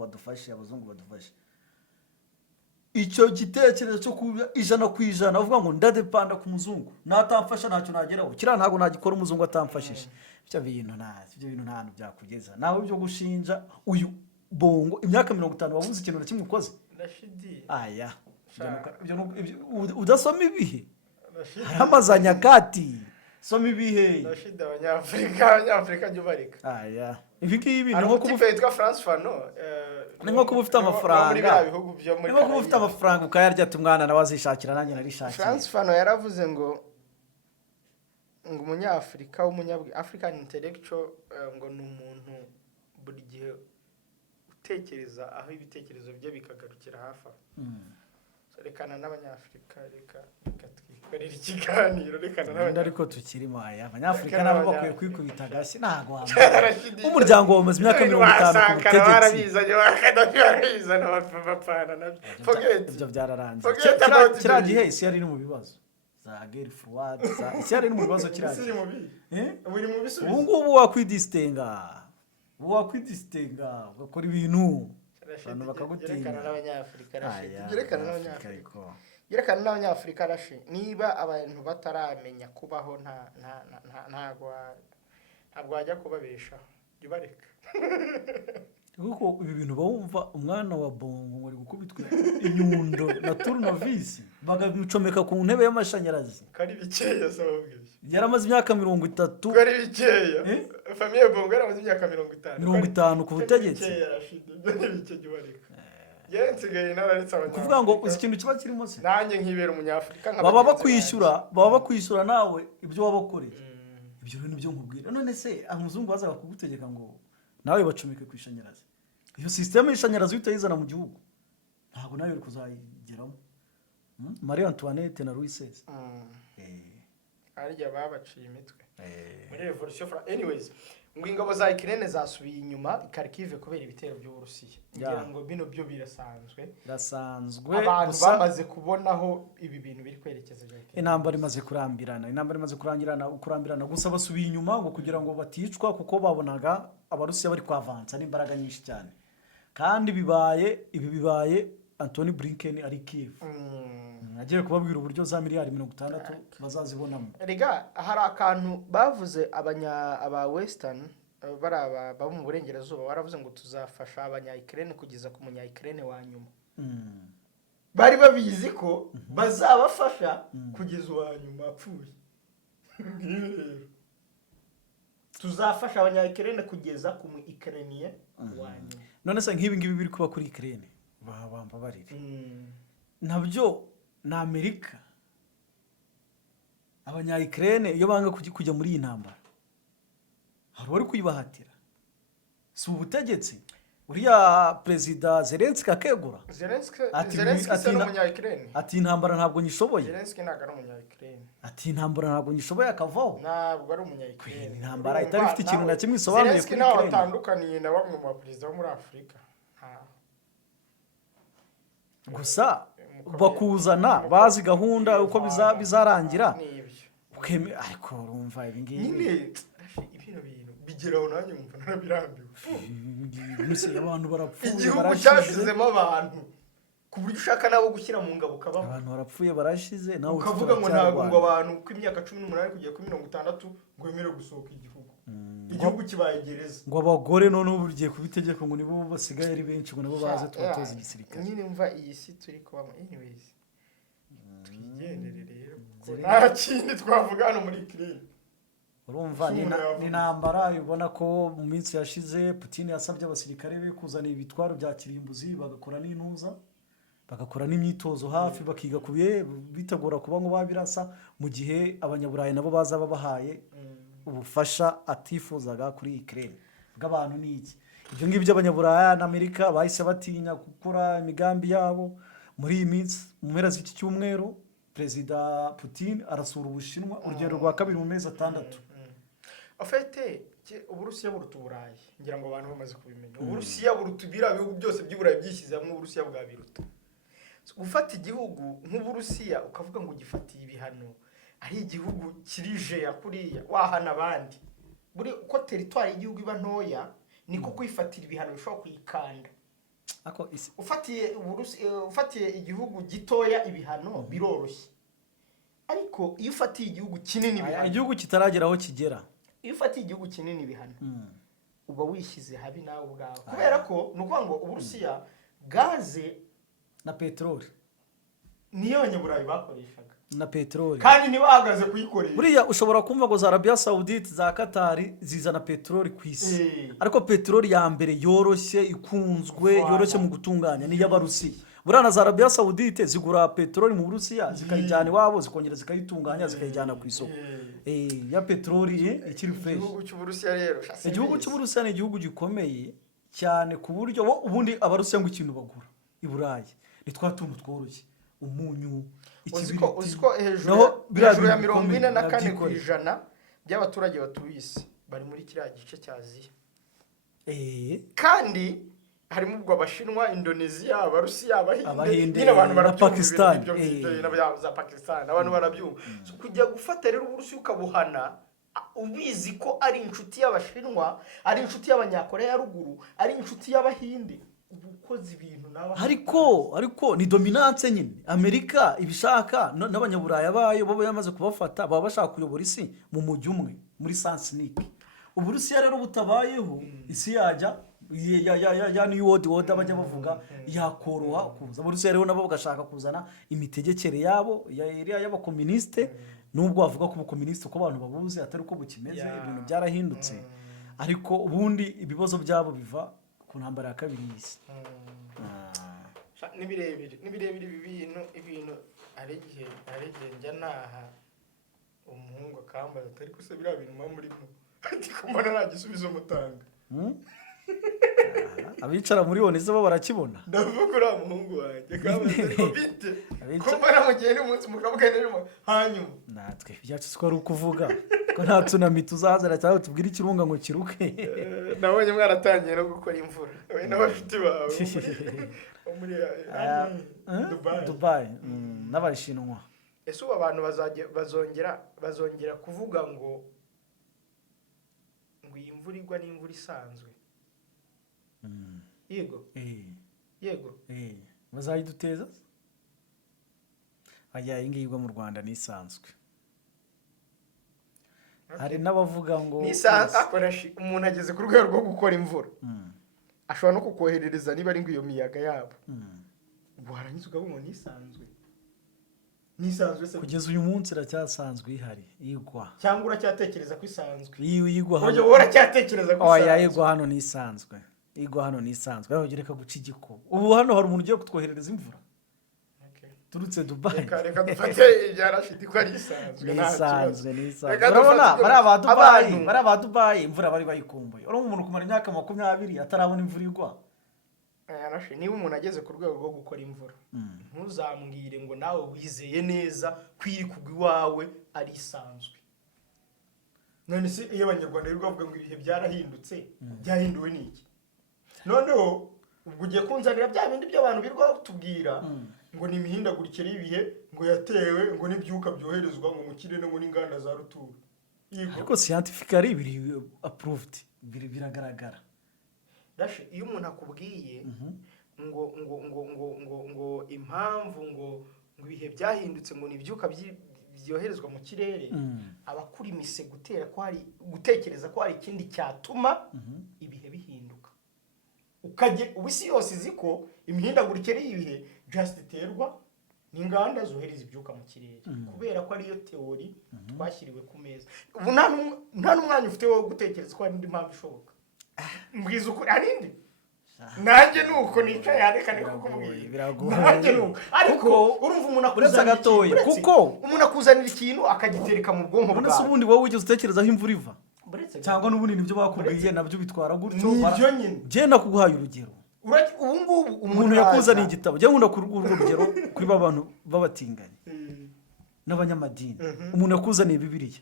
badufashe icyo gitekerezo cyo kuba 100% avuga ngo ndadepanda ku muzungu natamfasha ntacyo nageraho kira ntago nagikora umuzungu atamfashije ibyo bintu nta byakugeza nawe byo gushinja uyu bongo imyaka 50 wavuze ikintu na kimwe ukoze aya udasoma ibihe haramazanya kati soma ibihe abanyafurika jyo bareka aya ibi nko kuba yitwa France Fano nko kuba ufite amafaranga nko kuba ufite amafaranga ukayarya ati umwana nawe azishakira nanjye narishakira. France Fano yaravuze ngo umunyafurika African intellectual ngo ni umuntu buri gihe utekereza aho ibitekerezo bye bikagarukira hafi rekana n'abanyafurika reka twikorera ikiganiro rekana n'abanyafurika ariko tukirimo aya abanyafurika nabo bakwiye kwikubita gasi ntago umuryango wamaze imyaka 50 ku butegetsi barazana bapfana nabyo ibyo byararangiye kira gihe isi yari mu bibazo za guerre froide isi yari mu bibazo kiragiye ubu ngubu wakwidistenga ugakora ibintu abantu bakagutinya yerekana n'abanyafurika rashi niba abantu bataramenya kubaho ntabwo wajya kubabesha bareka kuko ibi bintu bawumva umwana wa bongo ngo ari gukubitwa inyundo na turnovisi bagamucomeka ku ntebe y'amashanyarazi kari bikeya sababwiye yaramaze imyaka 30 kari bikeya famille bongo yaramaze imyaka 50 ku butegetsi kuvuga ngo uzi ikintu kiba kirimo se nanjye nkibera umunyafurika baba bakwishyura nawe ibyo wabakoreye ibyo rero nibyo nkubwira none se amuzungu bazaga kugutegeka ngo nawe bacomeke ku ishanyarazi iyo system y'ishanyarazi utayizana mu gihugu ntabwo nawe uri kuzayigeramo. Marie Antoinette na Louis XVI arya babaciye imitwe muri revolution anyways ngo ingabo za Ukraine zasubiye inyuma Kharkiv kubera ibitero by'Uburusiya ngira ngo bino byo birasanzwe abantu bamaze kubonaho ibi bintu biri kwerekeza intambara imaze kurambirana gusa basubiye inyuma ngo kugira ngo baticwa kuko babonaga abarusiya bari kwavansa n'imbaraga nyinshi cyane kandi bibaye Anthony Blinken ari Kiev agiye kubabwira uburyo za miliyari 60 bazazibonamo. Rega hari akantu bavuze aba Western baraba mu burengerazuba baravuze ngo tuzafasha abanya-Ukraine kugeza ku munya-Ukraine wa nyuma. Bari babizi ko bazabafasha kugeza wa nyuma apfuye. Tuzafasha abanya-Ukraine kugeza ku mu-Ukrainian wa nyuma. None se nk'ibi ngibi biri kuba kuri Ukraine bamba barire. Nabyo na Amerika abanya-Ukraine iyo banga kujya muri iyi ntambara hari bari kuyibahatira si ubutegetsi uriya Perezida Zelensky akegura ati n'umunya-Ukraine ati intambara ntabwo nyishoboye Zelensky ntabwo ari umunya-Ukraine ati intambara ntabwo nyishoboye akavaho ntabwo ari umunya-Ukraine intambara itari ifite ikintu na kimwe isobanuye Zelensky nawe atandukaniye na bamwe mu baperezida bo muri Afurika gusa bakuzana bazi gahunda uko bizarangira ukeme ariko urumva ibi ngibi nyine ibintu bigeraho nanjye mumva narabirambiwe bise abantu barapfuye igihugu cyashizemo abantu ku buryo ushaka nabo gushyira mu ngabo kabaho abantu barapfuye barashize nawe ukavuga ngo ntago ngo abantu ku imyaka 18 kugera kuri 60 ngo yemerewe gusohoka igihugu kibaye gereza ngo abagore none ubu bigiye kubitegeka ngo nibo basigaye ari benshi ngo nabo baze twatoza igisirikare nyine mva iyi si turi kubamo anyways twigenderere rero nta kindi twavuga hano muri Ukraine urumva ni intambara ubona ko mu minsi yashize Putin yasabye abasirikare be kuzana ibitwaro bya kirimbuzi bagakora n'intuza bagakora n'imyitozo hafi bakiga kubiye bitegura kuba ngo babirasa mu gihe abanyaburayi nabo baza babahaye ubufasha atifuzaga kuri Ukraine bw'abantu n'iki ibyo ngibyo abanyaburayi na Amerika bahise batinya gukora imigambi yabo muri iyi minsi mu mpera z'iki cyumweru Perezida Putin arasura Ubushinwa urugendo rwa kabiri mu mezi 6 afite Uburusiya buruta Uburayi ngira ngo abantu bamaze kubimenya Uburusiya buruta ibihugu byose by'Uburayi byishyize hamwe Uburusiya bwa biruta gufata igihugu nk'Uburusiya ukavuga ngo gifatiye ibihano ari igihugu kirije kuriya wahana abandi buri uko territoire y'igihugu iba ntoya niko kwifatira ibihano bishobora kuyikanda ako ufatiye igihugu gitoya ibihano biroroshye ariko iyo ufatiye igihugu kinini ibihano igihugu kitaragera aho kigera iyo ufatiye igihugu kinini ibihano uba wishyize habi nawe ubwawe kubera ko nukuvuga ngo Uburusiya gaze na peteroli niyo abanyaburayi bakoreshaga na peteroli kandi ntibahagaze kuyikoresha buriya ushobora kumva ngo za Arabia Saudite za Qatar zizana peteroli ku isi ariko peteroli ya mbere yoroshye ikunzwe yoroshye mu gutunganya ni y'Abarusiya buriya na za Arabia Saudite zigura peteroli mu Burusiya zikayijyana iwabo zikongera zikayitunganya zikayijyana ku isoko ya peteroli ikiri fresh igihugu cy'Uburusiya rero igihugu cy'Uburusiya ni igihugu gikomeye cyane ku buryo ubundi Abarusiya ngo ikintu bagura i Burayi ni twatuntu tworoshye umunyu uziko hejuru ya 44% by'abaturage batuye isi bari muri kiriya gice cya Aziya kandi harimo ubwo Abashinwa Indonesia Abarusiya Abahinde n'abantu barabyumva za Pakistan abantu barabyumva kujya gufata rero Uburusiya ukabuhana ubizi ko ari inshuti y'Abashinwa ari inshuti y'Abanyakoreya ya ruguru ari inshuti y'Abahinde ubukozi ibintu naba ariko ni dominance nyine Amerika ibishaka n'abanyaburayi bayo bo yamaze kubafata baba bashaka kuyobora isi mu mujyi umwe muri Sansnike Uburusiya rero butabayeho isi yajya ya New World Order bajya bavuga yakoroha kuza Uburusiya rero nabo bagashaka kuzana imitegekere yabo y'abakomuniste nubwo bavuga ko ubukomuniste ko abantu babuze atari uko bukimeze ibintu byarahindutse ariko ubundi ibibazo byabo biva ku ntambara ya kabiri y'isi nibirebire ibintu aregihe njya naha umuhungu akambaza atari ko se biriya bintu muri ariko mbona nta gisubizo mutanga abicara muri Oneze bo barakibona ndavuga uriya muhungu wanjye kambaza ariko bite ko mbona mugiye n'umunsi mukabuganiramo hanyuma natwe byacu siko ari ukuvuga ko nta tsunami tuzazana cyangwa tubwire ikirunga ngo kiruke nabonye mwaratangiye no gukora imvura we n'abafite bawe muri Dubai n'Abashinwa ese ubu abantu bazongera kuvuga ngo iyi mvura igwa n'imvura isanzwe yego bazayiduteza iyi ngiyi igwa mu Rwanda n'isanzwe hari n'abavuga ngo umuntu ageze ku rwego rwo gukora imvura ashobora no kukoherereza niba ari ngo iyo miyaga yabo warangiza ukavuga nisanzwe se kugeza uyu munsi iracyasanzwe ihari igwa cyangwa uracyatekereza ko isanzwe igwa hano uracyatekereza ko isanzwe igwa hano n'isanzwe aho gereka guca igiko ubu hano hari umuntu ugiye kutwoherereza imvura turutse Dubai reka dufate ibyarashiti ko ari isanzwe urabona bari aba Dubai imvura bari bayikumbuye urabona umuntu kumara imyaka 20 atarabona imvura igwa niba umuntu ageze ku rwego rwo gukora imvura ntuzambwire ngo nawe wizeye neza kwiri kugwa iwawe ari isanzwe none se iyo abanyarwanda rero bavuga ngo ibihe byarahindutse byahinduwe n'iki noneho ubwo ugiye kunzanira bya bindi by'abantu birwa tubwira ngo ni imihindagurikire y'ibihe ngo yatewe ngo n'ibyuka byoherezwa ngo mu kirere ngo n'inganda za rutura ariko scientifically biri approved biragaragara iyo umuntu akubwiye ngo impamvu ngo ibihe byahindutse ngo n'ibyuka byoherezwa mu kirere abakuri imise gutekereza ko hari ikindi cyatuma ibihe bihinduka isi yose izi ko imihindagurikire y'ibihe just iterwa ni inganda zohereza ibyuka mu kirere kubera ko ariyo teori twashyiriwe ku meza ubu nta n'umwanya ufite wo gutekereza ko hari indi mpamvu ishoboka mbwiza ukuri arinde nanjye nuko nicaye yarekane kuko nanjye nuko ariko urumva umuntu akuzanira ikintu kuko umuntu akuzanira ikintu akagitereka mu bwonko bwawe none se ubundi wowe ugeze utekerezaho imvura iva cyangwa n'ubundi nibyo bakubwiye nabyo bitwara gutyo nibyo nyine genda kuguhaye urugero ubu ngubu umuntu yakuzaniye igitabo jya nkunda kuruha urugero kuri ba bantu b'abatinganyi n'abanyamadini umuntu yakuzaniye bibiliya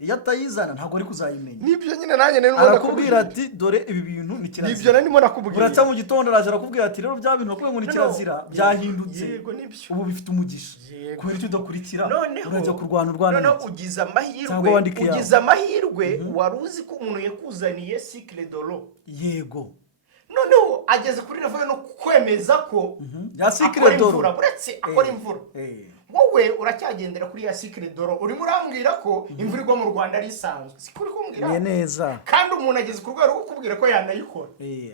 iyo atayizana ntabwo ari kuzayimenya nibyo nyine nanjye nari arakubwira ati dore ibi bintu ni kirazira nibyo narimo nakubwira uraca mu gitondo araje arakubwira ati rero bya bintu bakubwiye ngo ni kirazira byahindutse ubu bifite umugisha kubera icyo udakurikira urajya kurwana noneho ugize amahirwe wari uzi ko umuntu yakuzaniye cycle de l'eau yego noneho ageze kuri level no kwemeza ko ya cycle de l'eau uretse akora imvura wowe uracyagendera kuri ya cycle de l'eau urimo urambwira ko imvura igwa mu Rwanda ari isanzwe sikuri kumbwira neza kandi umuntu ageze ku rwego rwo kukubwira ko yanayikora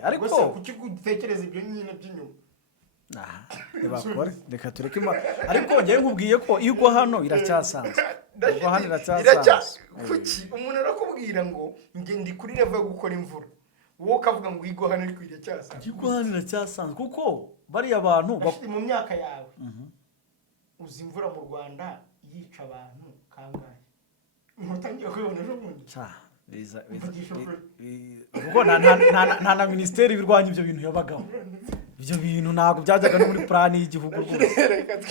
ariko kuki gutekereza ibyo nyine by'inyuma bakore reka tureke ariko ngiye nkubwiye ko iyo ugwa hano iracyasanzwe ugwa hano iracyasanzwe kuki umuntu arakubwira ngo ndi kuri level yo gukora imvura wowe ukavuga ngo igwa hano ariko iracyasanzwe igwa hano iracyasanzwe kuko bariya bantu mu myaka yawe uzi imvura mu Rwanda yica abantu kangahe mutangiye kubibona ejo bundi kuko nta na minisiteri ibirwanya ibyo bintu yabagaho ibyo bintu ntabwo byajyaga no muri plani y'igihugu rwose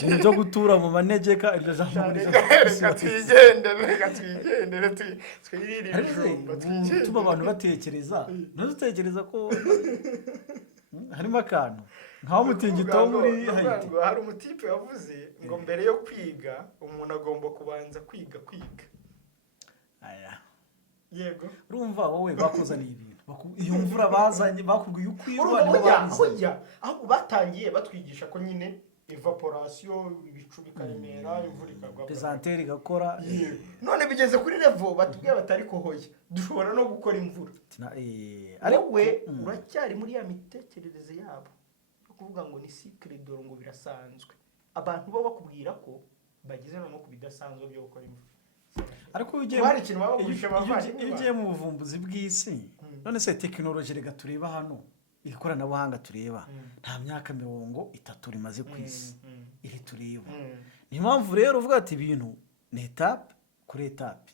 ibintu byo gutura mu manegeka iryo jambo reka twigendere twirire ibijumba tuma abantu batekereza ntutekereza ko harimo akantu nkaho mutingito muri Haiti hari umutipe wavuze ngo mbere yo kwiga umuntu agomba kubanza kwiga yego urumva wowe bakuzaniye ibintu iyo mvura bazanye bakubwiye ukwirwa aho batangiye batwigisha ko nyine evaporation ibicu bikaremera imvura ikagwa presenter igakora none bigeze kuri level batubwiye batari kohoye dushobora no gukora imvura wowe uracyari muri ya mitekerereze yabo kuvuga ngo ni cycle de l'eau ngo birasanzwe abantu bo bakubwira ko bagize no ku bidasanzwe byo gukora imvura ariko ugiye mu buvumbuzi bw'isi none se tekinoloji rega tureba hano ikoranabuhanga tureba nta myaka 30 rimaze ku isi iri tureba niyo mpamvu rero uvuga ati ibintu ni etape kuri etape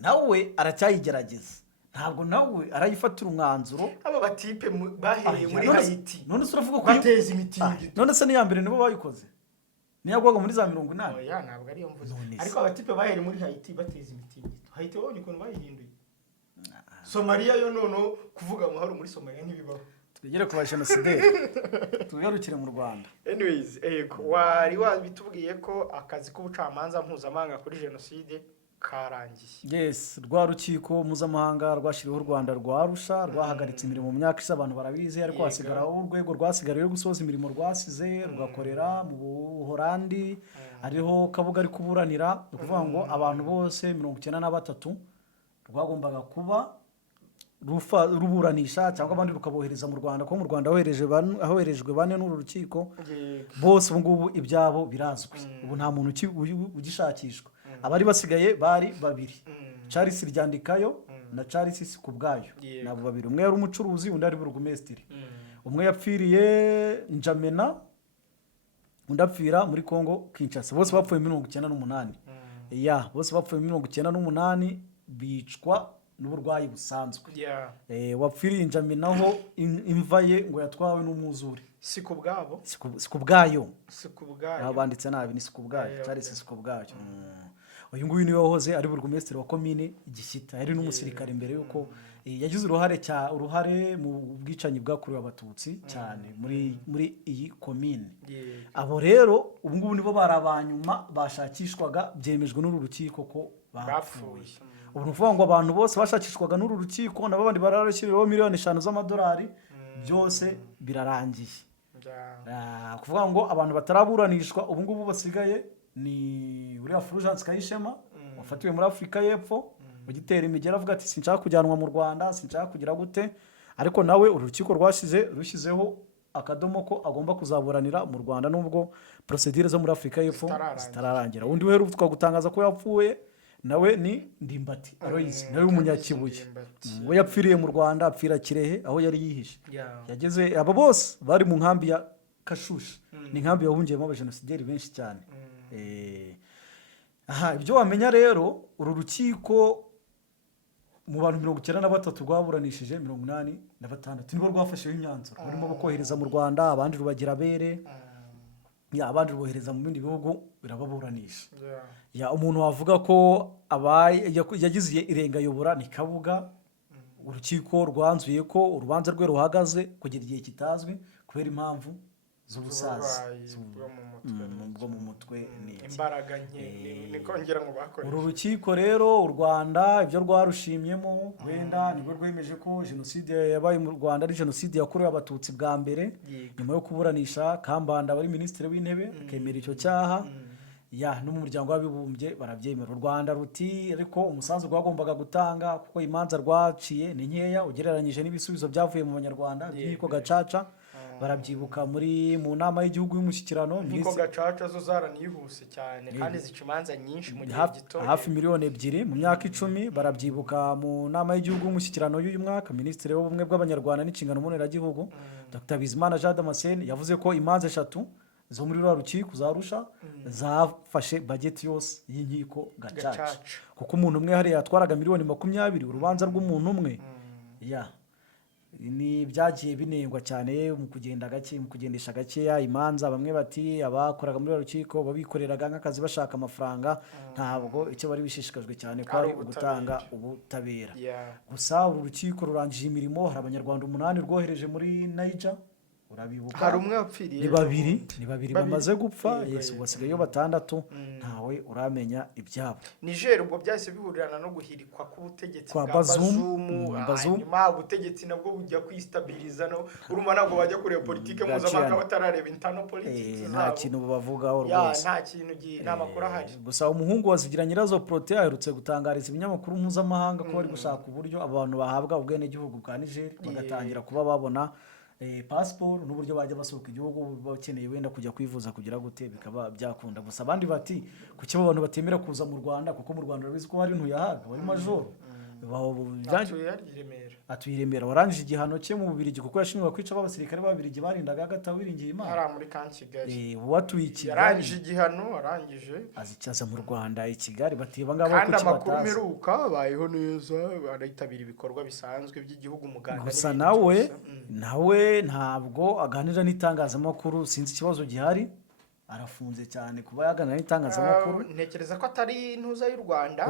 nawe aracyayigerageza ntabwo nawe arayifatira umwanzuro aba batipe bahereye muri Haiti none se uravuga ko bateza imitingito none se niya mbere nibo bayikoze niyagwaga muri za 80 oya ntabwo ari yo mvuze ariko abatipe bahereye muri Haiti bateza imitingito Haiti wabonye ukuntu bayihinduye Somalia yo nono kuvuga amahoro muri Somalia ntibibaho tugere ku bajenosideri tugarukire mu Rwanda anyways wari wabitubwiye ko akazi k'ubucamanza mpuzamahanga kuri jenoside karangiye yes rwa rukiko mpuzamahanga rwashyiriweho u Rwanda rwa Arusha rwahagaritse imirimo mu myaka abantu barabizi ariko hasigaraho urwego rwasigariye yo gusoza imirimo rwasize rugakorera mu Buholandi ariho Kabuga ari kuburanira ukuvuga ngo abantu bose 93 rwagombaga kuba ruburanisha cyangwa abandi rukabohereza mu Rwanda ko mu Rwanda ahoherejwe bane n'uru rukiko bose ubu ngubu ibyabo birazwi ubu nta muntu ugishakishwa abari basigaye bari babiri Charles Ryandikayo na Charles Sikubwayo nabo babiri umwe yari umucuruzi undi ari burugumesitiri umwe yapfiriye Njamena undi apfira muri Kongo Kinshasa bose bapfuye 98 bose bapfuye 98 bicwa n'uburwayi busanzwe wapfiriye Njamena aho imva ye ngo yatwawe n'umwuzure Sikubwayo banditse nabi ni Sikubwayo Charles Sikubwayo uyu nguyu niwe wahoze ari burugumesitiri wa komine Gishyita yari n'umusirikare imbere yuko yagize uruhare mu bwicanyi bwakorewe abatutsi cyane muri iyi komine abo rero ubu ngubu nibo barabanyuma bashakishwaga byemejwe n'uru rukiko ko bapfuye ubu nuvuga ngo abantu bose bashakishwaga n'uru rukiko nabo bandi bararashyiriweho $5,000 z'amadolari byose birarangiye kuvuga ngo abantu bataraburanishwa ubu ngubu basigaye ni uriya Fulgence Kayishema wafatiwe muri Afrika y'Epfo ugitera imigera avuga ati sinshaka kujyanwa mu Rwanda sinshaka kugira gute ariko nawe urukiko rushyizeho akadomo ko agomba kuzaburanira mu Rwanda nubwo procedure zo muri Afurika y'Epfo Zitararangira. zitararangira. Undi uheruka gutangaza ko yapfuye nawe ni Ndimbati Aloys nawe w'umunyakibuye. We yapfiriye mu Rwanda apfira Kirehe aho yari yihishe. Yageze aba bose bari mu nkambi ya Kashusha. Ni nkambi yahungiyemo abajenosideri benshi cyane. Ibyo wamenya rero uru rukiko mu bantu 93 rwaburanishije 86 nibo rwafasheho imyanzuro barimo kohereza mu Rwanda, abandi rubagira abere, abandi rubohereza mu bindi bihugu birababuranisha. Umuntu wavuga ko yagize irengayobora ni Kabuga. Urukiko rwanzuye ko urubanza rwe ruhagaze kugera igihe kitazwi kubera impamvu z'ubusaza bwo mu mutwe imbaraga nke nikongera ngo bakoresha. Uru rukiko rero u Rwanda ibyo rwarushimyemo wenda nibwo rwemeje ko jenoside yabaye mu Rwanda ari jenoside yakorewe abatutsi bwa mbere nyuma yo kuburanisha Kambanda wari minisitiri w'intebe akemera icyo cyaha no mu muryango w'abibumbye barabyemera. U Rwanda ruti ariko umusanzu rwagombaga gutanga kuko imanza rwaciye ni nkeya ugereranyije n'ibisubizo byavuye mu Banyarwanda by'iko gacaca barabyibuka mu nama y'igihugu y'umushyikirano. Niko gacaca zo zaranihuse cyane kandi zica imanza nyinshi mu gihe gito hafi 2 miliyoni mu myaka 10. Barabyibuka mu nama y'igihugu y'umushyikirano y'uyu mwaka Minisitiri w'ubumwe bw'Abanyarwanda n'inshingano mboneragihugu Dr Bizimana Jean Damascene yavuze ko imanza 3 zo muri rwa rukiko zarusha zafashe budget yose y'inkiko gacaca kuko umuntu umwe hari yatwaraga 20 miliyoni urubanza rw'umuntu umwe. Ni byagiye binengwa cyane mu kugendesha gakeya imanza. Bamwe bati abakoraga muri rukiko babikoreraga nk'akazi bashaka amafaranga, ntabwo icyo bari bishishikajwe cyane ko ari ugutanga ubutabera gusa. Uru rukiko rurangije imirimo, hari Abanyarwanda 8 rwohereje muri Niger, urabibuka hari umwe wapfiriye, ni babiri bamaze gupfa. Basigaye 6 ntawe uramenya ibyabo. Niger ubwo byahise bihurirana no guhirikwa k'ubutegetsi kwa Bazoum, hanyuma ubutegetsi nabwo bujya kwistabiliza urumva ntabwo bajya kureba politike mpuzamahanga batarareba internal politics nta kintu bavugaho rwose, nta kintu nta makuru ahari. Gusa umuhungu wa Zigira Nyirazo Protais aherutse gutangariza ibinyamakuru mpuzamahanga ko bari gushaka uburyo abantu bahabwa ubwenegihugu bwa Niger bagatangira kuba babona passport n'uburyo bajya basohoka igihugu bakeneye wenda kujya kwivuza kugira gute bikaba byakunda. Gusa abandi bati kuki abantu batemera kuza mu Rwanda kuko mu Rwanda rabizi ko hari ntuyahaga wari majoro atuyiremera warangije igihano cye mu Bubiligi kuko yashinjwaga kwica abasirikare b'Ababiligi barindaga Agataha Wiringiye Imana hari muri kan Kigali. Watuye i Kigali yarangije igihano arangije azicaza mu Rwanda i Kigali batiba ngabo kuki bataza. Kandi amakuru meruka bayeho neza baritabira ibikorwa bisanzwe by'igihugu Muganda. Gusa nawe ntabwo aganira n'itangazamakuru, sinzi ikibazo gihari, arafunze cyane kuba yaganira n'itangazamakuru. Ntekereza ko atari intuza y'u Rwanda,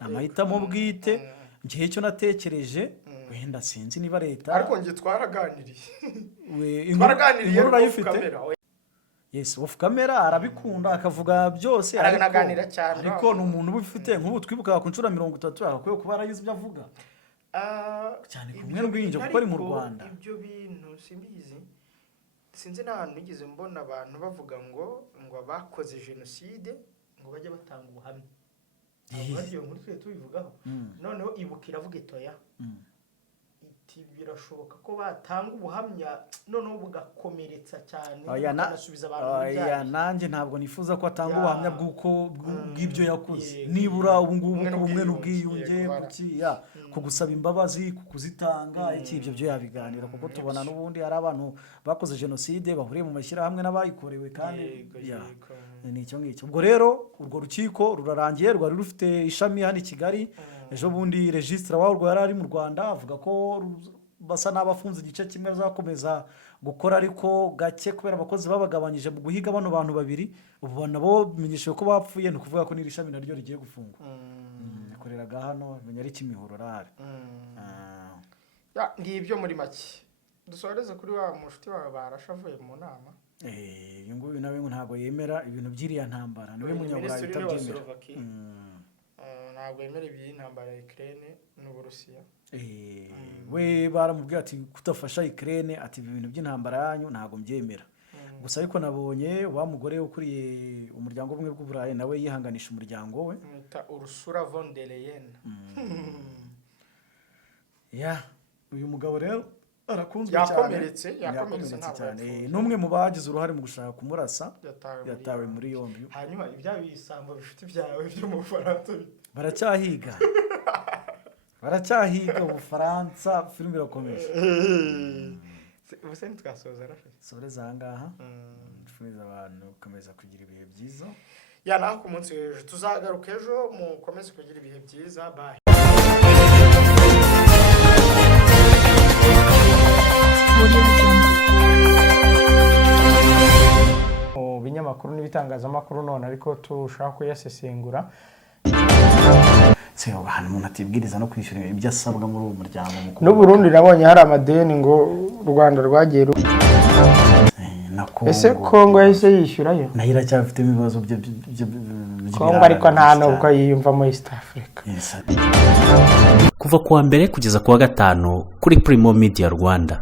amahitamo bwite. Ngiye cyo natekereje wenda sinzi niba leta ariko ngiye twaraganiriye kamera. Off camera arabikunda akavuga byose aranaganira cyane, ariko ni umuntu ubifite nk'ubu twibuka ku nshuro 30 akwiye kuba arayize ibyo avuga cyane kumwe n'ubwinje kuko ari mu Rwanda. Ibyo bintu simbizi, sinzi n'ahantu nigeze mbona abantu bavuga ngo abakoze jenoside ngo bajye batanga ubuhamya. Abagiye muri twe tubivugaho noneho ibuka iravuga itoya iti birashoboka ko batanga ubuhamya noneho bugakomeretsa cyane banasubiza abantu. Nanjye ntabwo nifuza ko atanga ubuhamya bw'ibyo yakoze, nibura ubu ngubu ubumwe n'ubwiyunge ku gusaba imbabazi ku kuzitanga ibyo byo yabiganira kuko tubona n'ubundi hari abantu bakoze jenoside bahuriye mu mashyirahamwe n'abayikorewe kandi ni icyo ngicyo. Ubwo rero urwo rukiko rurarangiye, rwari rufite ishami hano i Kigali. Ejo bundi registre warwo yari ari mu Rwanda avuga ko basa n'abafunze igice kimwe bazakomeza gukora ariko gake kubera abakozi babagabanyije mu guhiga bano bantu babiri. Ubu nabo bimenyeshejwe ko bapfuye, ni ukuvuga ko n'iri shami naryo rigiye gufungwa. Ikoreraga hano menya ari Kimihurura rari. Ngibyo muri make dusoreze kuri wa mushuti wawe barashavuye mu nama. Uyu nguyu nawe ntabwo yemera ibintu by'iriya ntambara, niwe munyaburayi utabyemera. Ntabwo yemera iby'intambara ya Ukraine n'Uburusiya. We baramubwira ati kutafasha Ukraine, ati ibintu by'intambara yanyu ntabwo mbyemera. Gusa ariko nabonye wa mugore ukuriye umuryango w'ubumwe bw'Uburayi nawe yihanganisha umuryango we, Ursula von der Leyen. Uyu mugabo rero arakunzwe yakomeretse cyane n'umwe mu bagize uruhare mu gushaka kumurasa yatawe muri yombi. Hanyuma ibya bisambo bifite ibyawe byo mu Bufaransa baracyahiga Ubufaransa, filime irakomeje. Ubuse ntitwasoza rafite soreza ahangaha twifuza abantu gukomeza kugira ibihe byiza. Naho ku munsi w'ejo tuzagaruka ejo, mukomeze kugira ibihe byiza. Bye. Mu binyamakuru n'ibitangazamakuru none ariko tushaka kuyasesengura se abantu umuntu atibwiriza no kwishyura ibyo asabwa muri uwo muryango mukuru. n'u Burundi nabonye hari amadeni ngo u Rwanda rwagiye ese Kongo yahise yishyurayo nayo iracyafite ibibazo byo Kongo, ariko nta nubwo yiyumva muri East Africa. kuva kuwa mbere kugeza kuwa gatanu kuri Primo Media Rwanda.